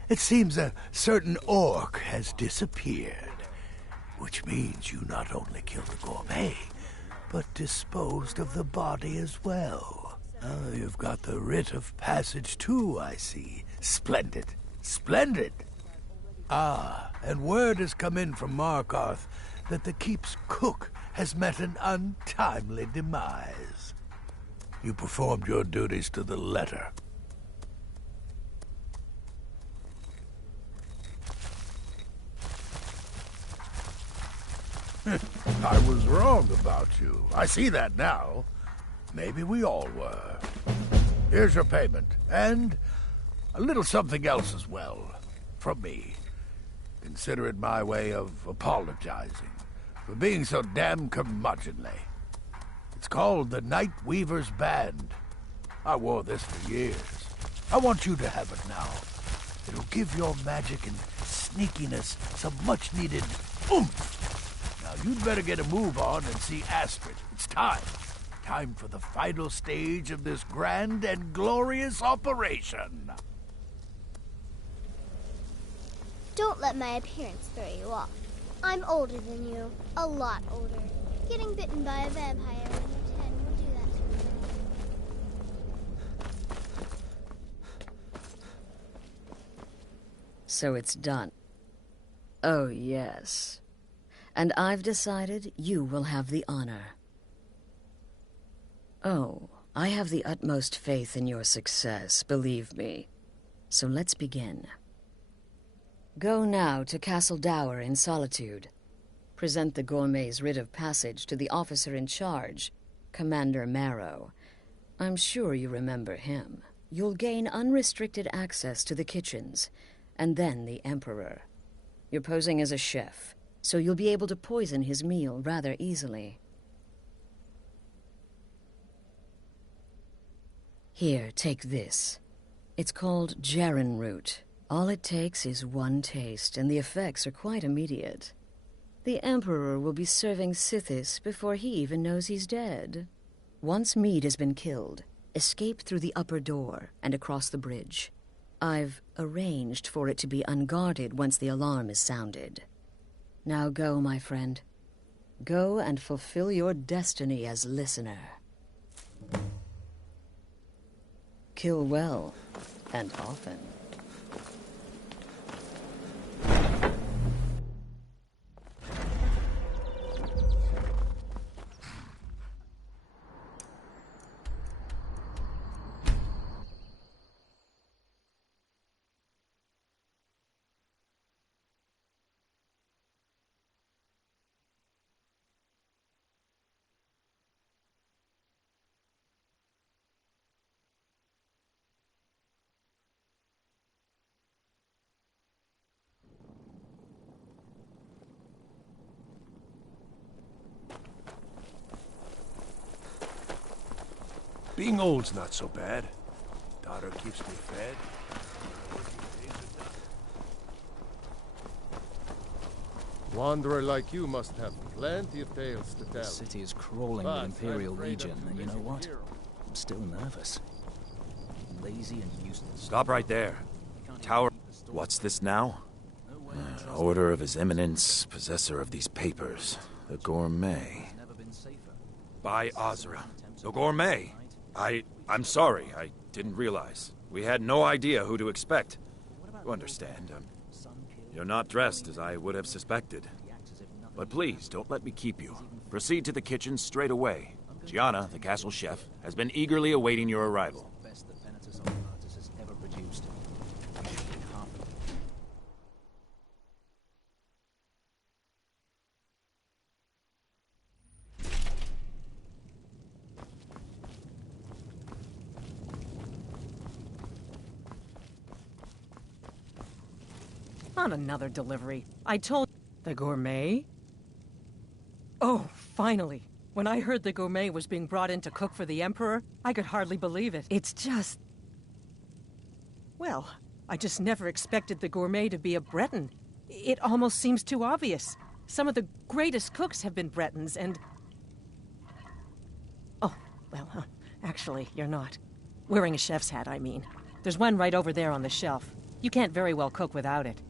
It seems a certain orc has disappeared, which means you not only killed the gourmet, but disposed of the body as well. You've got the writ of passage too, I see. Splendid. Splendid! Ah, and word has come in from Markarth that the keep's cook has met an untimely demise. You performed your duties to the letter. I was wrong about you. I see that now. Maybe we all were. Here's your payment, and a little something else as well, from me. Consider it my way of apologizing for being so damn curmudgeonly. It's called the Night Weaver's Band. I wore this for years. I want you to have it now. It'll give your magic and sneakiness some much-needed oomph. Now, you'd better get a move on and see Astrid. It's time. Time for the final stage of this grand and glorious operation. Don't let my appearance throw you off. I'm older than you. A lot older. Getting bitten by a vampire when you're 10 will do that sort of thing. So it's done. Oh, yes. And I've decided you will have the honor. Oh, I have the utmost faith in your success, believe me. So let's begin. Go now to Castle Dower in Solitude. Present the gourmet's writ of passage to the officer in charge, Commander Marrow. I'm sure you remember him. You'll gain unrestricted access to the kitchens, and then the Emperor. You're posing as a chef, so you'll be able to poison his meal rather easily. Here, take this. It's called Jarren root. All it takes is one taste, and the effects are quite immediate. The Emperor will be serving Sithis before he even knows he's dead. Once Mead has been killed, escape through the upper door and across the bridge. I've arranged for it to be unguarded once the alarm is sounded. Now go, my friend. Go and fulfill your destiny as listener. Kill well, and often. Being old's not so bad. Daughter keeps me fed. Wanderer like you must have plenty of tales to tell. The city is crawling with Imperial Legion, and you know what? I'm still nervous. Lazy and useless. Stop right there. Tower. What's this now? Order of His Eminence, possessor of these papers. The Gourmet. By Azra. The Gourmet? I'm sorry. I didn't realize. We had no idea who to expect. You understand. You're not dressed as I would have suspected. But please, don't let me keep you. Proceed to the kitchen straight away. Gianna, the castle chef, has been eagerly awaiting your arrival. Best that Venatus Operatus has ever produced. On another delivery. I told... The gourmet? Oh, finally. When I heard the gourmet was being brought in to cook for the Emperor, I could hardly believe it. It's just... Well, I just never expected the gourmet to be a Breton. It almost seems too obvious. Some of the greatest cooks have been Bretons, and... Oh, well, actually, you're not. Wearing a chef's hat, I mean. There's one right over there on the shelf. You can't very well cook without it.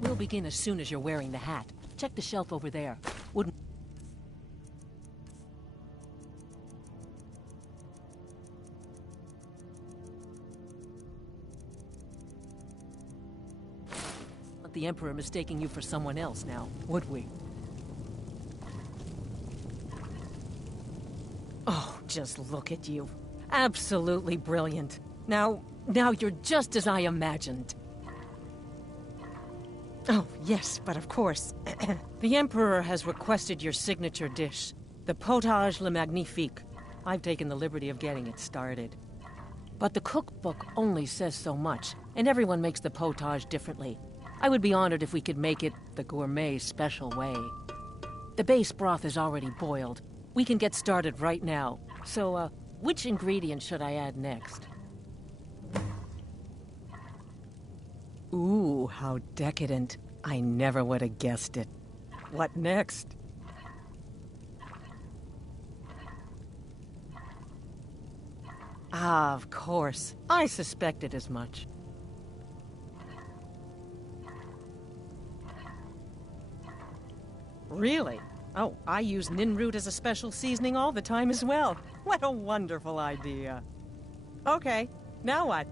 We'll begin as soon as you're wearing the hat. Check the shelf over there. Wouldn't... want the Emperor mistaking you for someone else now, would we? Oh, just look at you. Absolutely brilliant. Now you're just as I imagined. Oh, yes, but of course. The Emperor has requested your signature dish, the potage le magnifique. I've taken the liberty of getting it started. But the cookbook only says so much, and everyone makes the potage differently. I would be honored if we could make it the gourmet special way. The base broth is already boiled. We can get started right now. So, which ingredient should I add next? Ooh, how decadent. I never would have guessed it. What next? Ah, of course. I suspected as much. Really? Oh, I use nin root as a special seasoning all the time as well. What a wonderful idea. Okay, now what?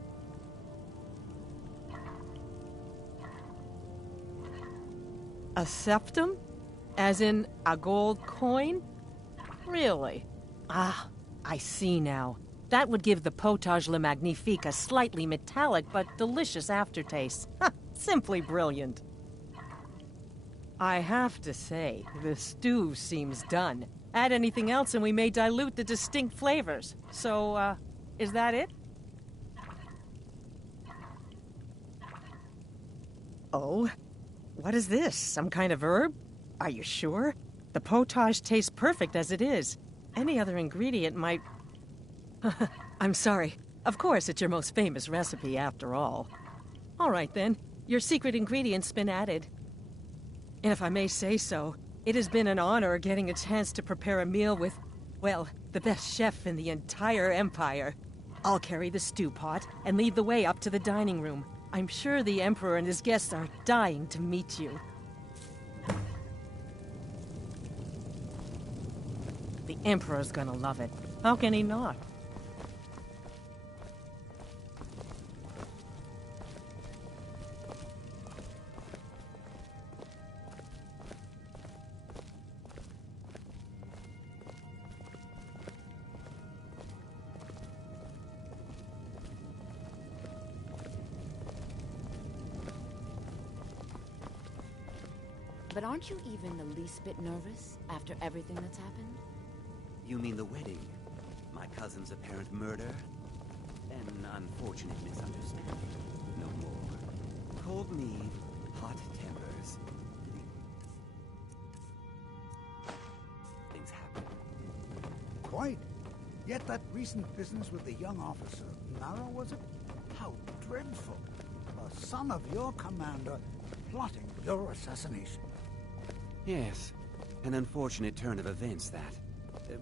A septum? As in a gold coin? Really? Ah, I see now. That would give the potage le magnifique a slightly metallic but delicious aftertaste. Simply brilliant. I have to say, the stew seems done. Add anything else and we may dilute the distinct flavors. So, is that it? Oh? What is this? Some kind of herb? Are you sure? The potage tastes perfect as it is. Any other ingredient might... I'm sorry. Of course, it's your most famous recipe, after all. All right, then. Your secret ingredient's been added. And if I may say so, it has been an honor getting a chance to prepare a meal with, well, the best chef in the entire Empire. I'll carry the stew pot and lead the way up to the dining room. I'm sure the Emperor and his guests are dying to meet you. The Emperor's gonna love it. How can he not? But aren't you even the least bit nervous after everything that's happened? You mean the wedding? My cousin's apparent murder? An unfortunate misunderstanding. No more. Cold mead, hot tempers. Things happen. Quite. Yet that recent business with the young officer, Nara, was it? How dreadful. A son of your commander plotting your assassination. Yes. An unfortunate turn of events, that.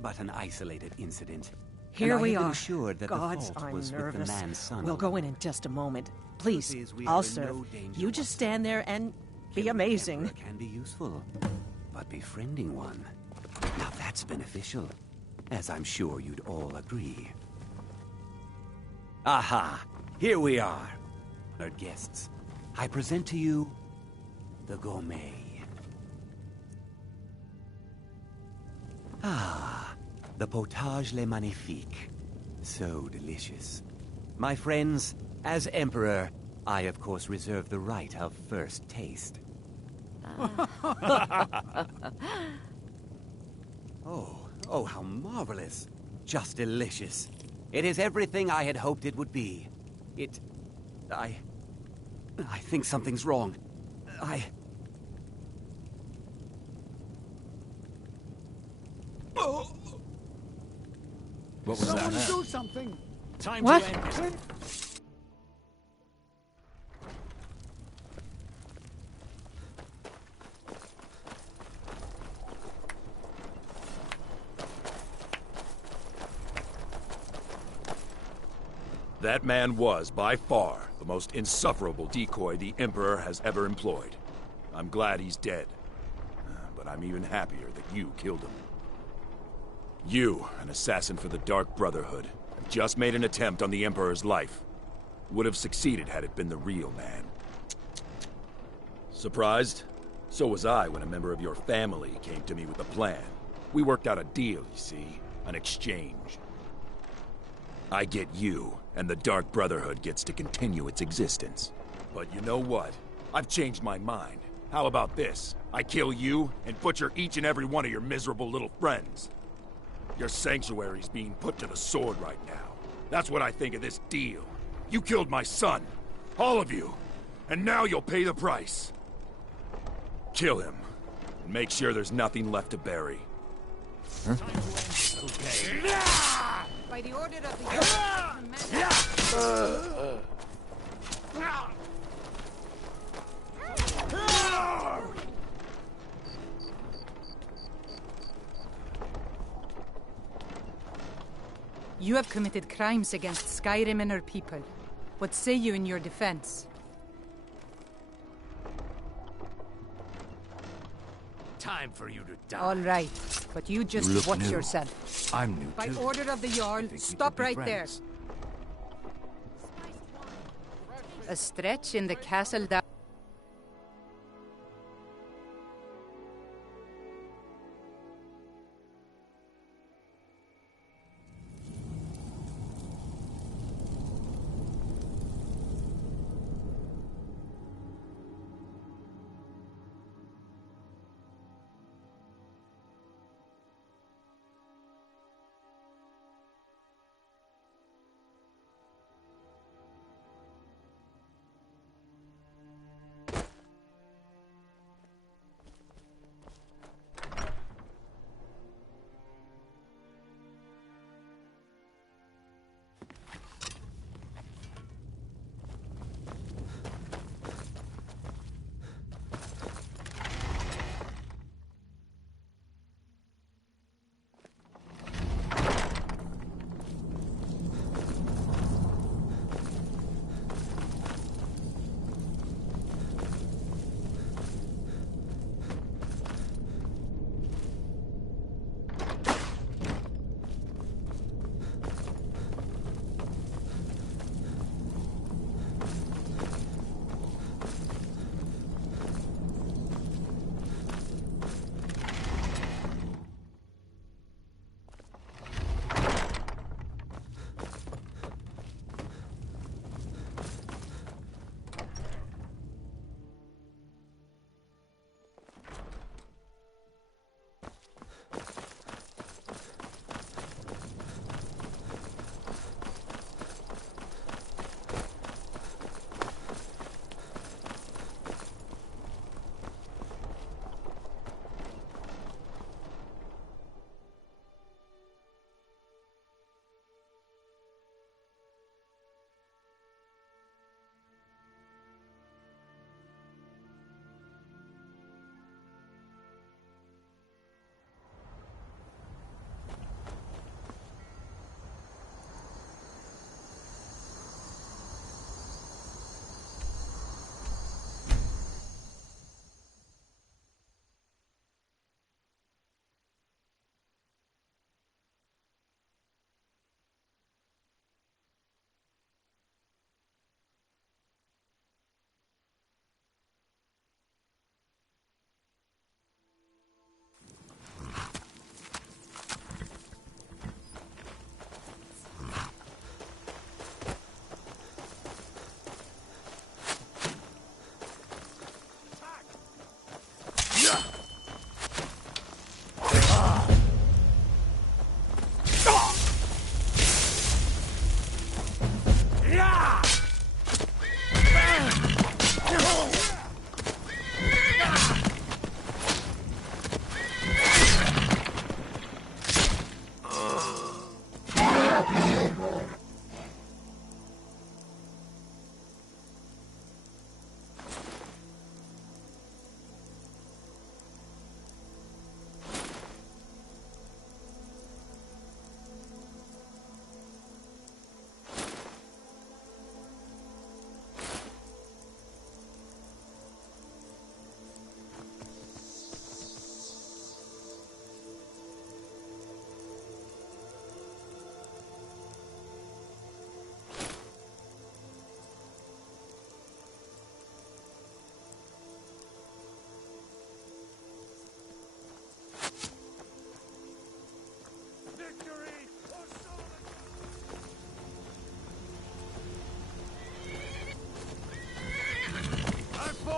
But an isolated incident. Here we are. Assured that Gods, the fault I'm was nervous. with the man's son. We'll go in just a moment. Please, We I'll are in serve. no danger You just stand there and be amazing. Can be useful, but befriending one, now that's beneficial, as I'm sure you'd all agree. Aha! Here we are, honored guests. I present to you the gourmet. Ah, the potage le magnifique. So delicious. My friends, as Emperor, I of course reserve the right of first taste. Oh, how marvelous. Just delicious. It is everything I had hoped it would be. I think something's wrong. What was Someone that? do something! Time What? to end. That man was, by far, the most insufferable decoy the Emperor has ever employed. I'm glad he's dead. But I'm even happier that you killed him. You, an assassin for the Dark Brotherhood, have just made an attempt on the Emperor's life. Would have succeeded had it been the real man. Surprised? So was I when a member of your family came to me with a plan. We worked out a deal, you see. An exchange. I get you, and the Dark Brotherhood gets to continue its existence. But you know what? I've changed my mind. How about this? I kill you, and butcher each and every one of your miserable little friends. Your sanctuary's being put to the sword right now. That's what I think of this deal. You killed my son. All of you. And now you'll pay the price. Kill him. And make sure there's nothing left to bury. Huh? Okay. By the order of the You have committed crimes against Skyrim and her people. What say you in your defense? Time for you to die. All right, but you just You look watch new. yourself. I'm new By too. order of the Jarl, stop right there. A stretch in the castle down.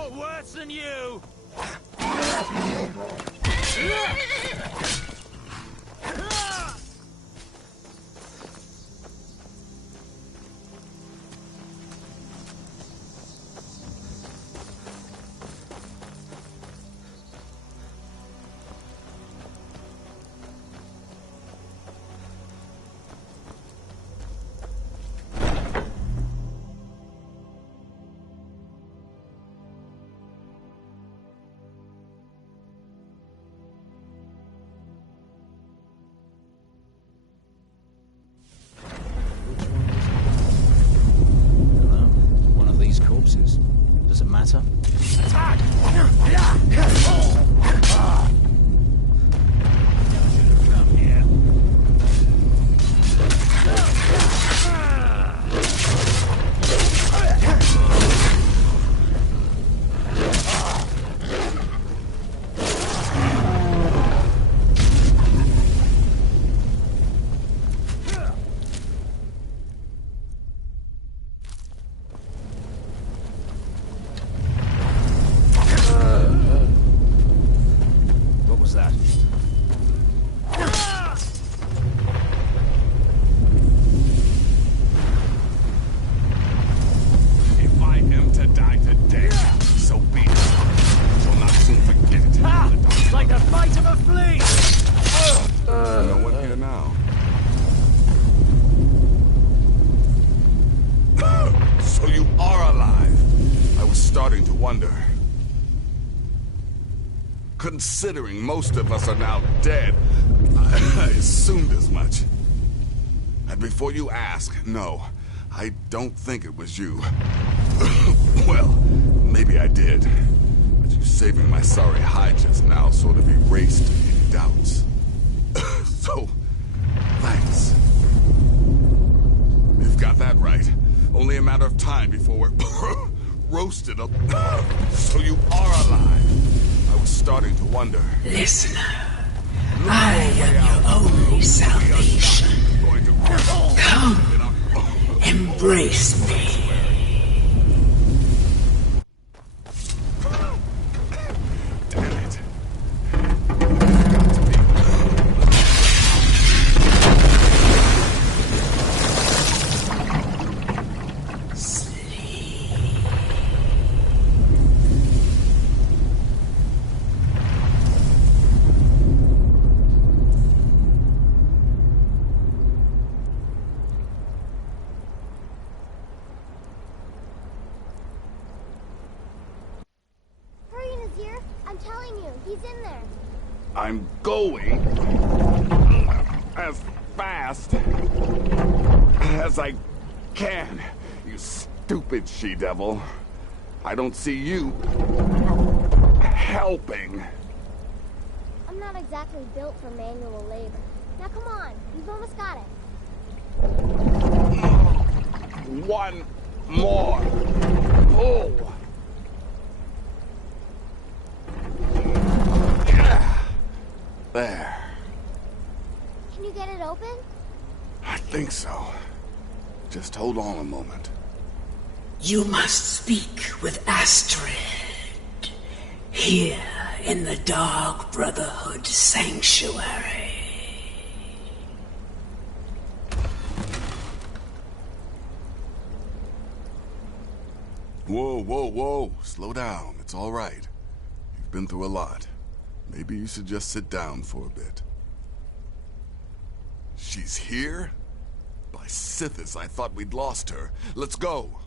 Or worse than you! One of these corpses. Does it matter? Attack! What was that? If I am to die today, so be it. Shall not soon forget it. Ha! Like the fight of a flea! No one here now. So you are alive. I was starting to wonder. Considering most of us are now dead, I assumed as much. And before you ask, no, I don't think it was you. Well, maybe I did. But you saving my sorry hide just now sort of erased any doubts. So, thanks. You've got that right. Only a matter of time before we're roasted. So you are alive. I was starting to wonder. Listener, I am your only salvation. Come, embrace me. Hurry, Nazir. I'm telling you, he's in there. I'm going as fast as I can, you stupid she-devil. I don't see you helping. I'm not exactly built for manual labor. Now come on, you've almost got it. One more pull. There. Can you get it open? I think so. Just hold on a moment. You must speak with Astrid. Here in the Dark Brotherhood Sanctuary. Whoa, whoa, whoa. Slow down. It's all right. You've been through a lot. Maybe you should just sit down for a bit. She's here? By Sithis, I thought we'd lost her. Let's go.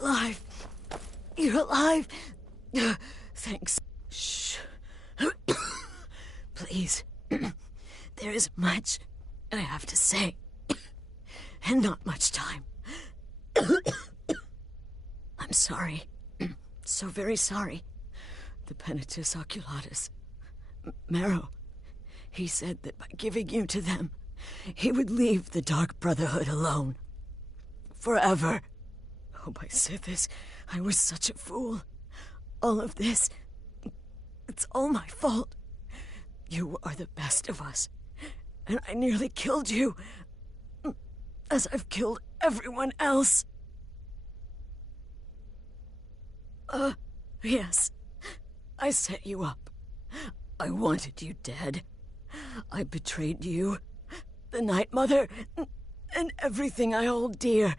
Alive. You're alive. Thanks. Shh. Please. There is much I have to say. And not much time. I'm sorry. So very sorry. The Penitus Oculatus. Marrow. He said that by giving you to them, he would leave the Dark Brotherhood alone. Forever. Oh, by Sithis, I was such a fool. All of this, it's all my fault. You are the best of us, and I nearly killed you, as I've killed everyone else. Yes, I set you up. I wanted you dead. I betrayed you, the Night Mother, and everything I hold dear.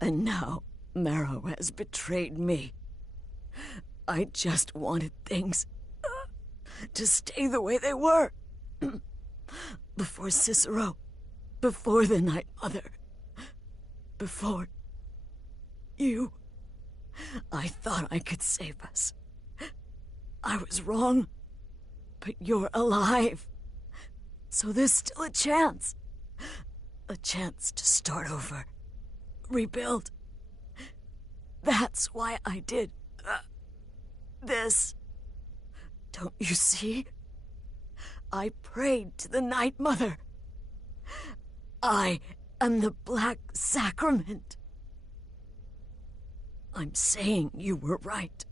And now Marrow has betrayed me. I just wanted things to stay the way they were. Before Cicero, before the Night Mother, before you. I thought I could save us. I was wrong, but you're alive. So there's still a chance. A chance to start over. Rebuild. That's why I did this. Don't you see? I prayed to the Night Mother. I am the Black Sacrament. I'm saying you were right.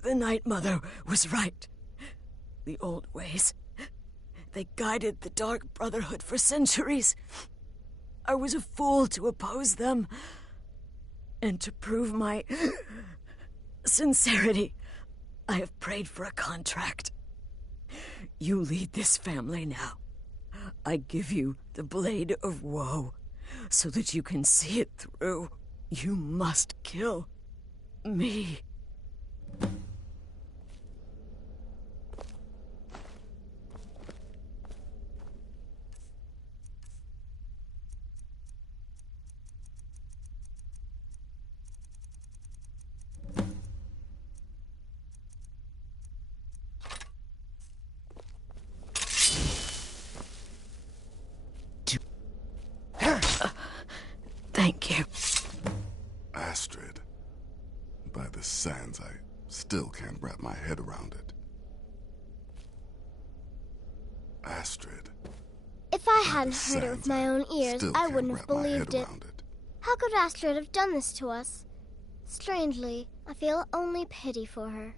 The Night Mother was right. The old ways, they guided the Dark Brotherhood for centuries. I was a fool to oppose them. And to prove my sincerity, I have prayed for a contract. You lead this family now. I give you the Blade of Woe, so that you can see it through. You must kill me. Thank you. Astrid. By the sands, I still can't wrap my head around it. Astrid. If I hadn't heard it with my own ears, I wouldn't have believed it. How could Astrid have done this to us? Strangely, I feel only pity for her.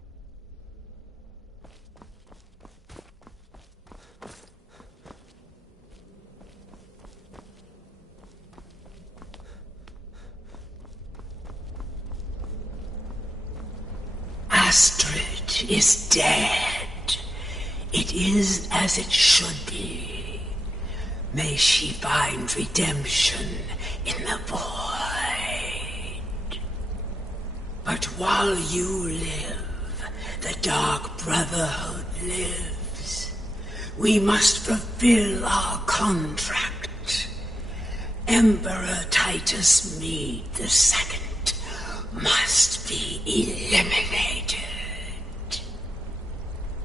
Astrid is dead. It is as it should be. May she find redemption in the void. But while you live, the Dark Brotherhood lives. We must fulfill our contract. Emperor Titus Mede II must be eliminated.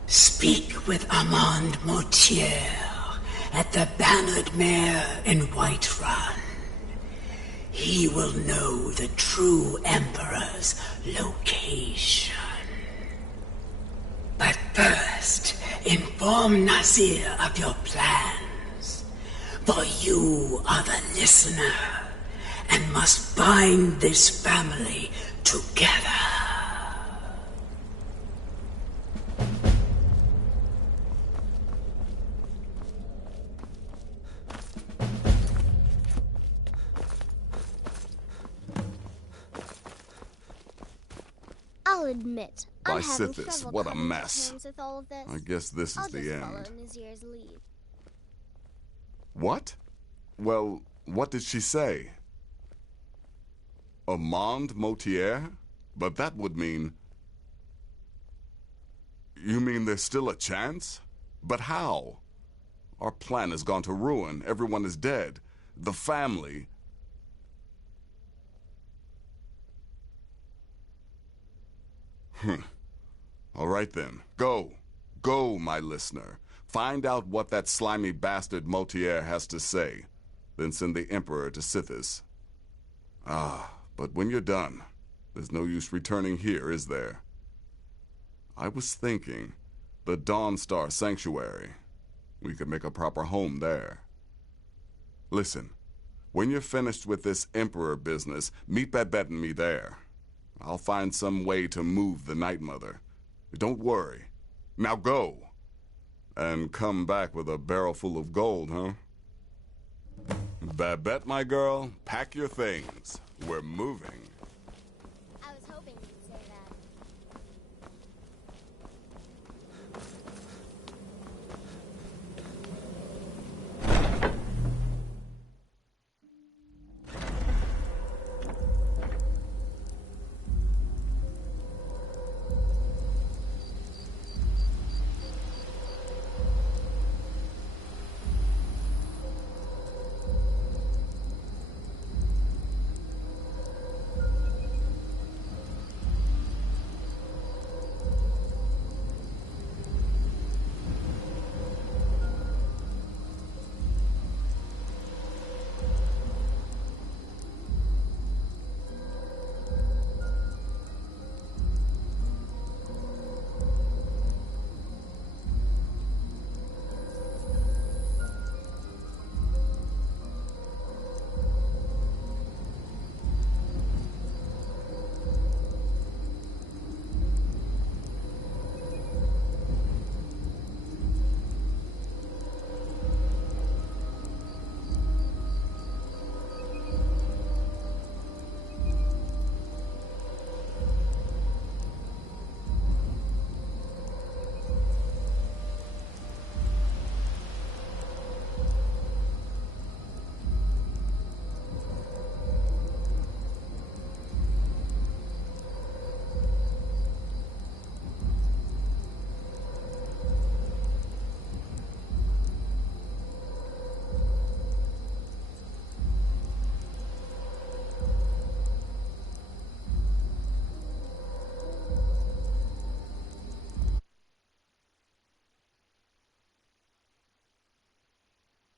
Speak with Armand Mortier at the Bannered Mare in Whiterun. He will know the true Emperor's location. But first, inform Nazir of your plans, for you are the listener and must bind this family together. I'll admit, I'm having Sithis, trouble what a coming to mess. terms with all of this. I guess this is the I'll end. just follow Nazir's lead. What? Well, what did she say? Armand Mortier? But that would mean... You mean there's still a chance? But how? Our plan has gone to ruin. Everyone is dead. The family... All right then. Go. Go, my listener. Find out what that slimy bastard Mortier has to say. Then send the Emperor to Sithis. But when you're done, there's no use returning here, is there? I was thinking, the Dawnstar Sanctuary. We could make a proper home there. Listen, when you're finished with this Emperor business, meet Babette and me there. I'll find some way to move the Night Mother. Don't worry. Now go. And come back with a barrel full of gold, huh? Babette, my girl, pack your things. We're moving.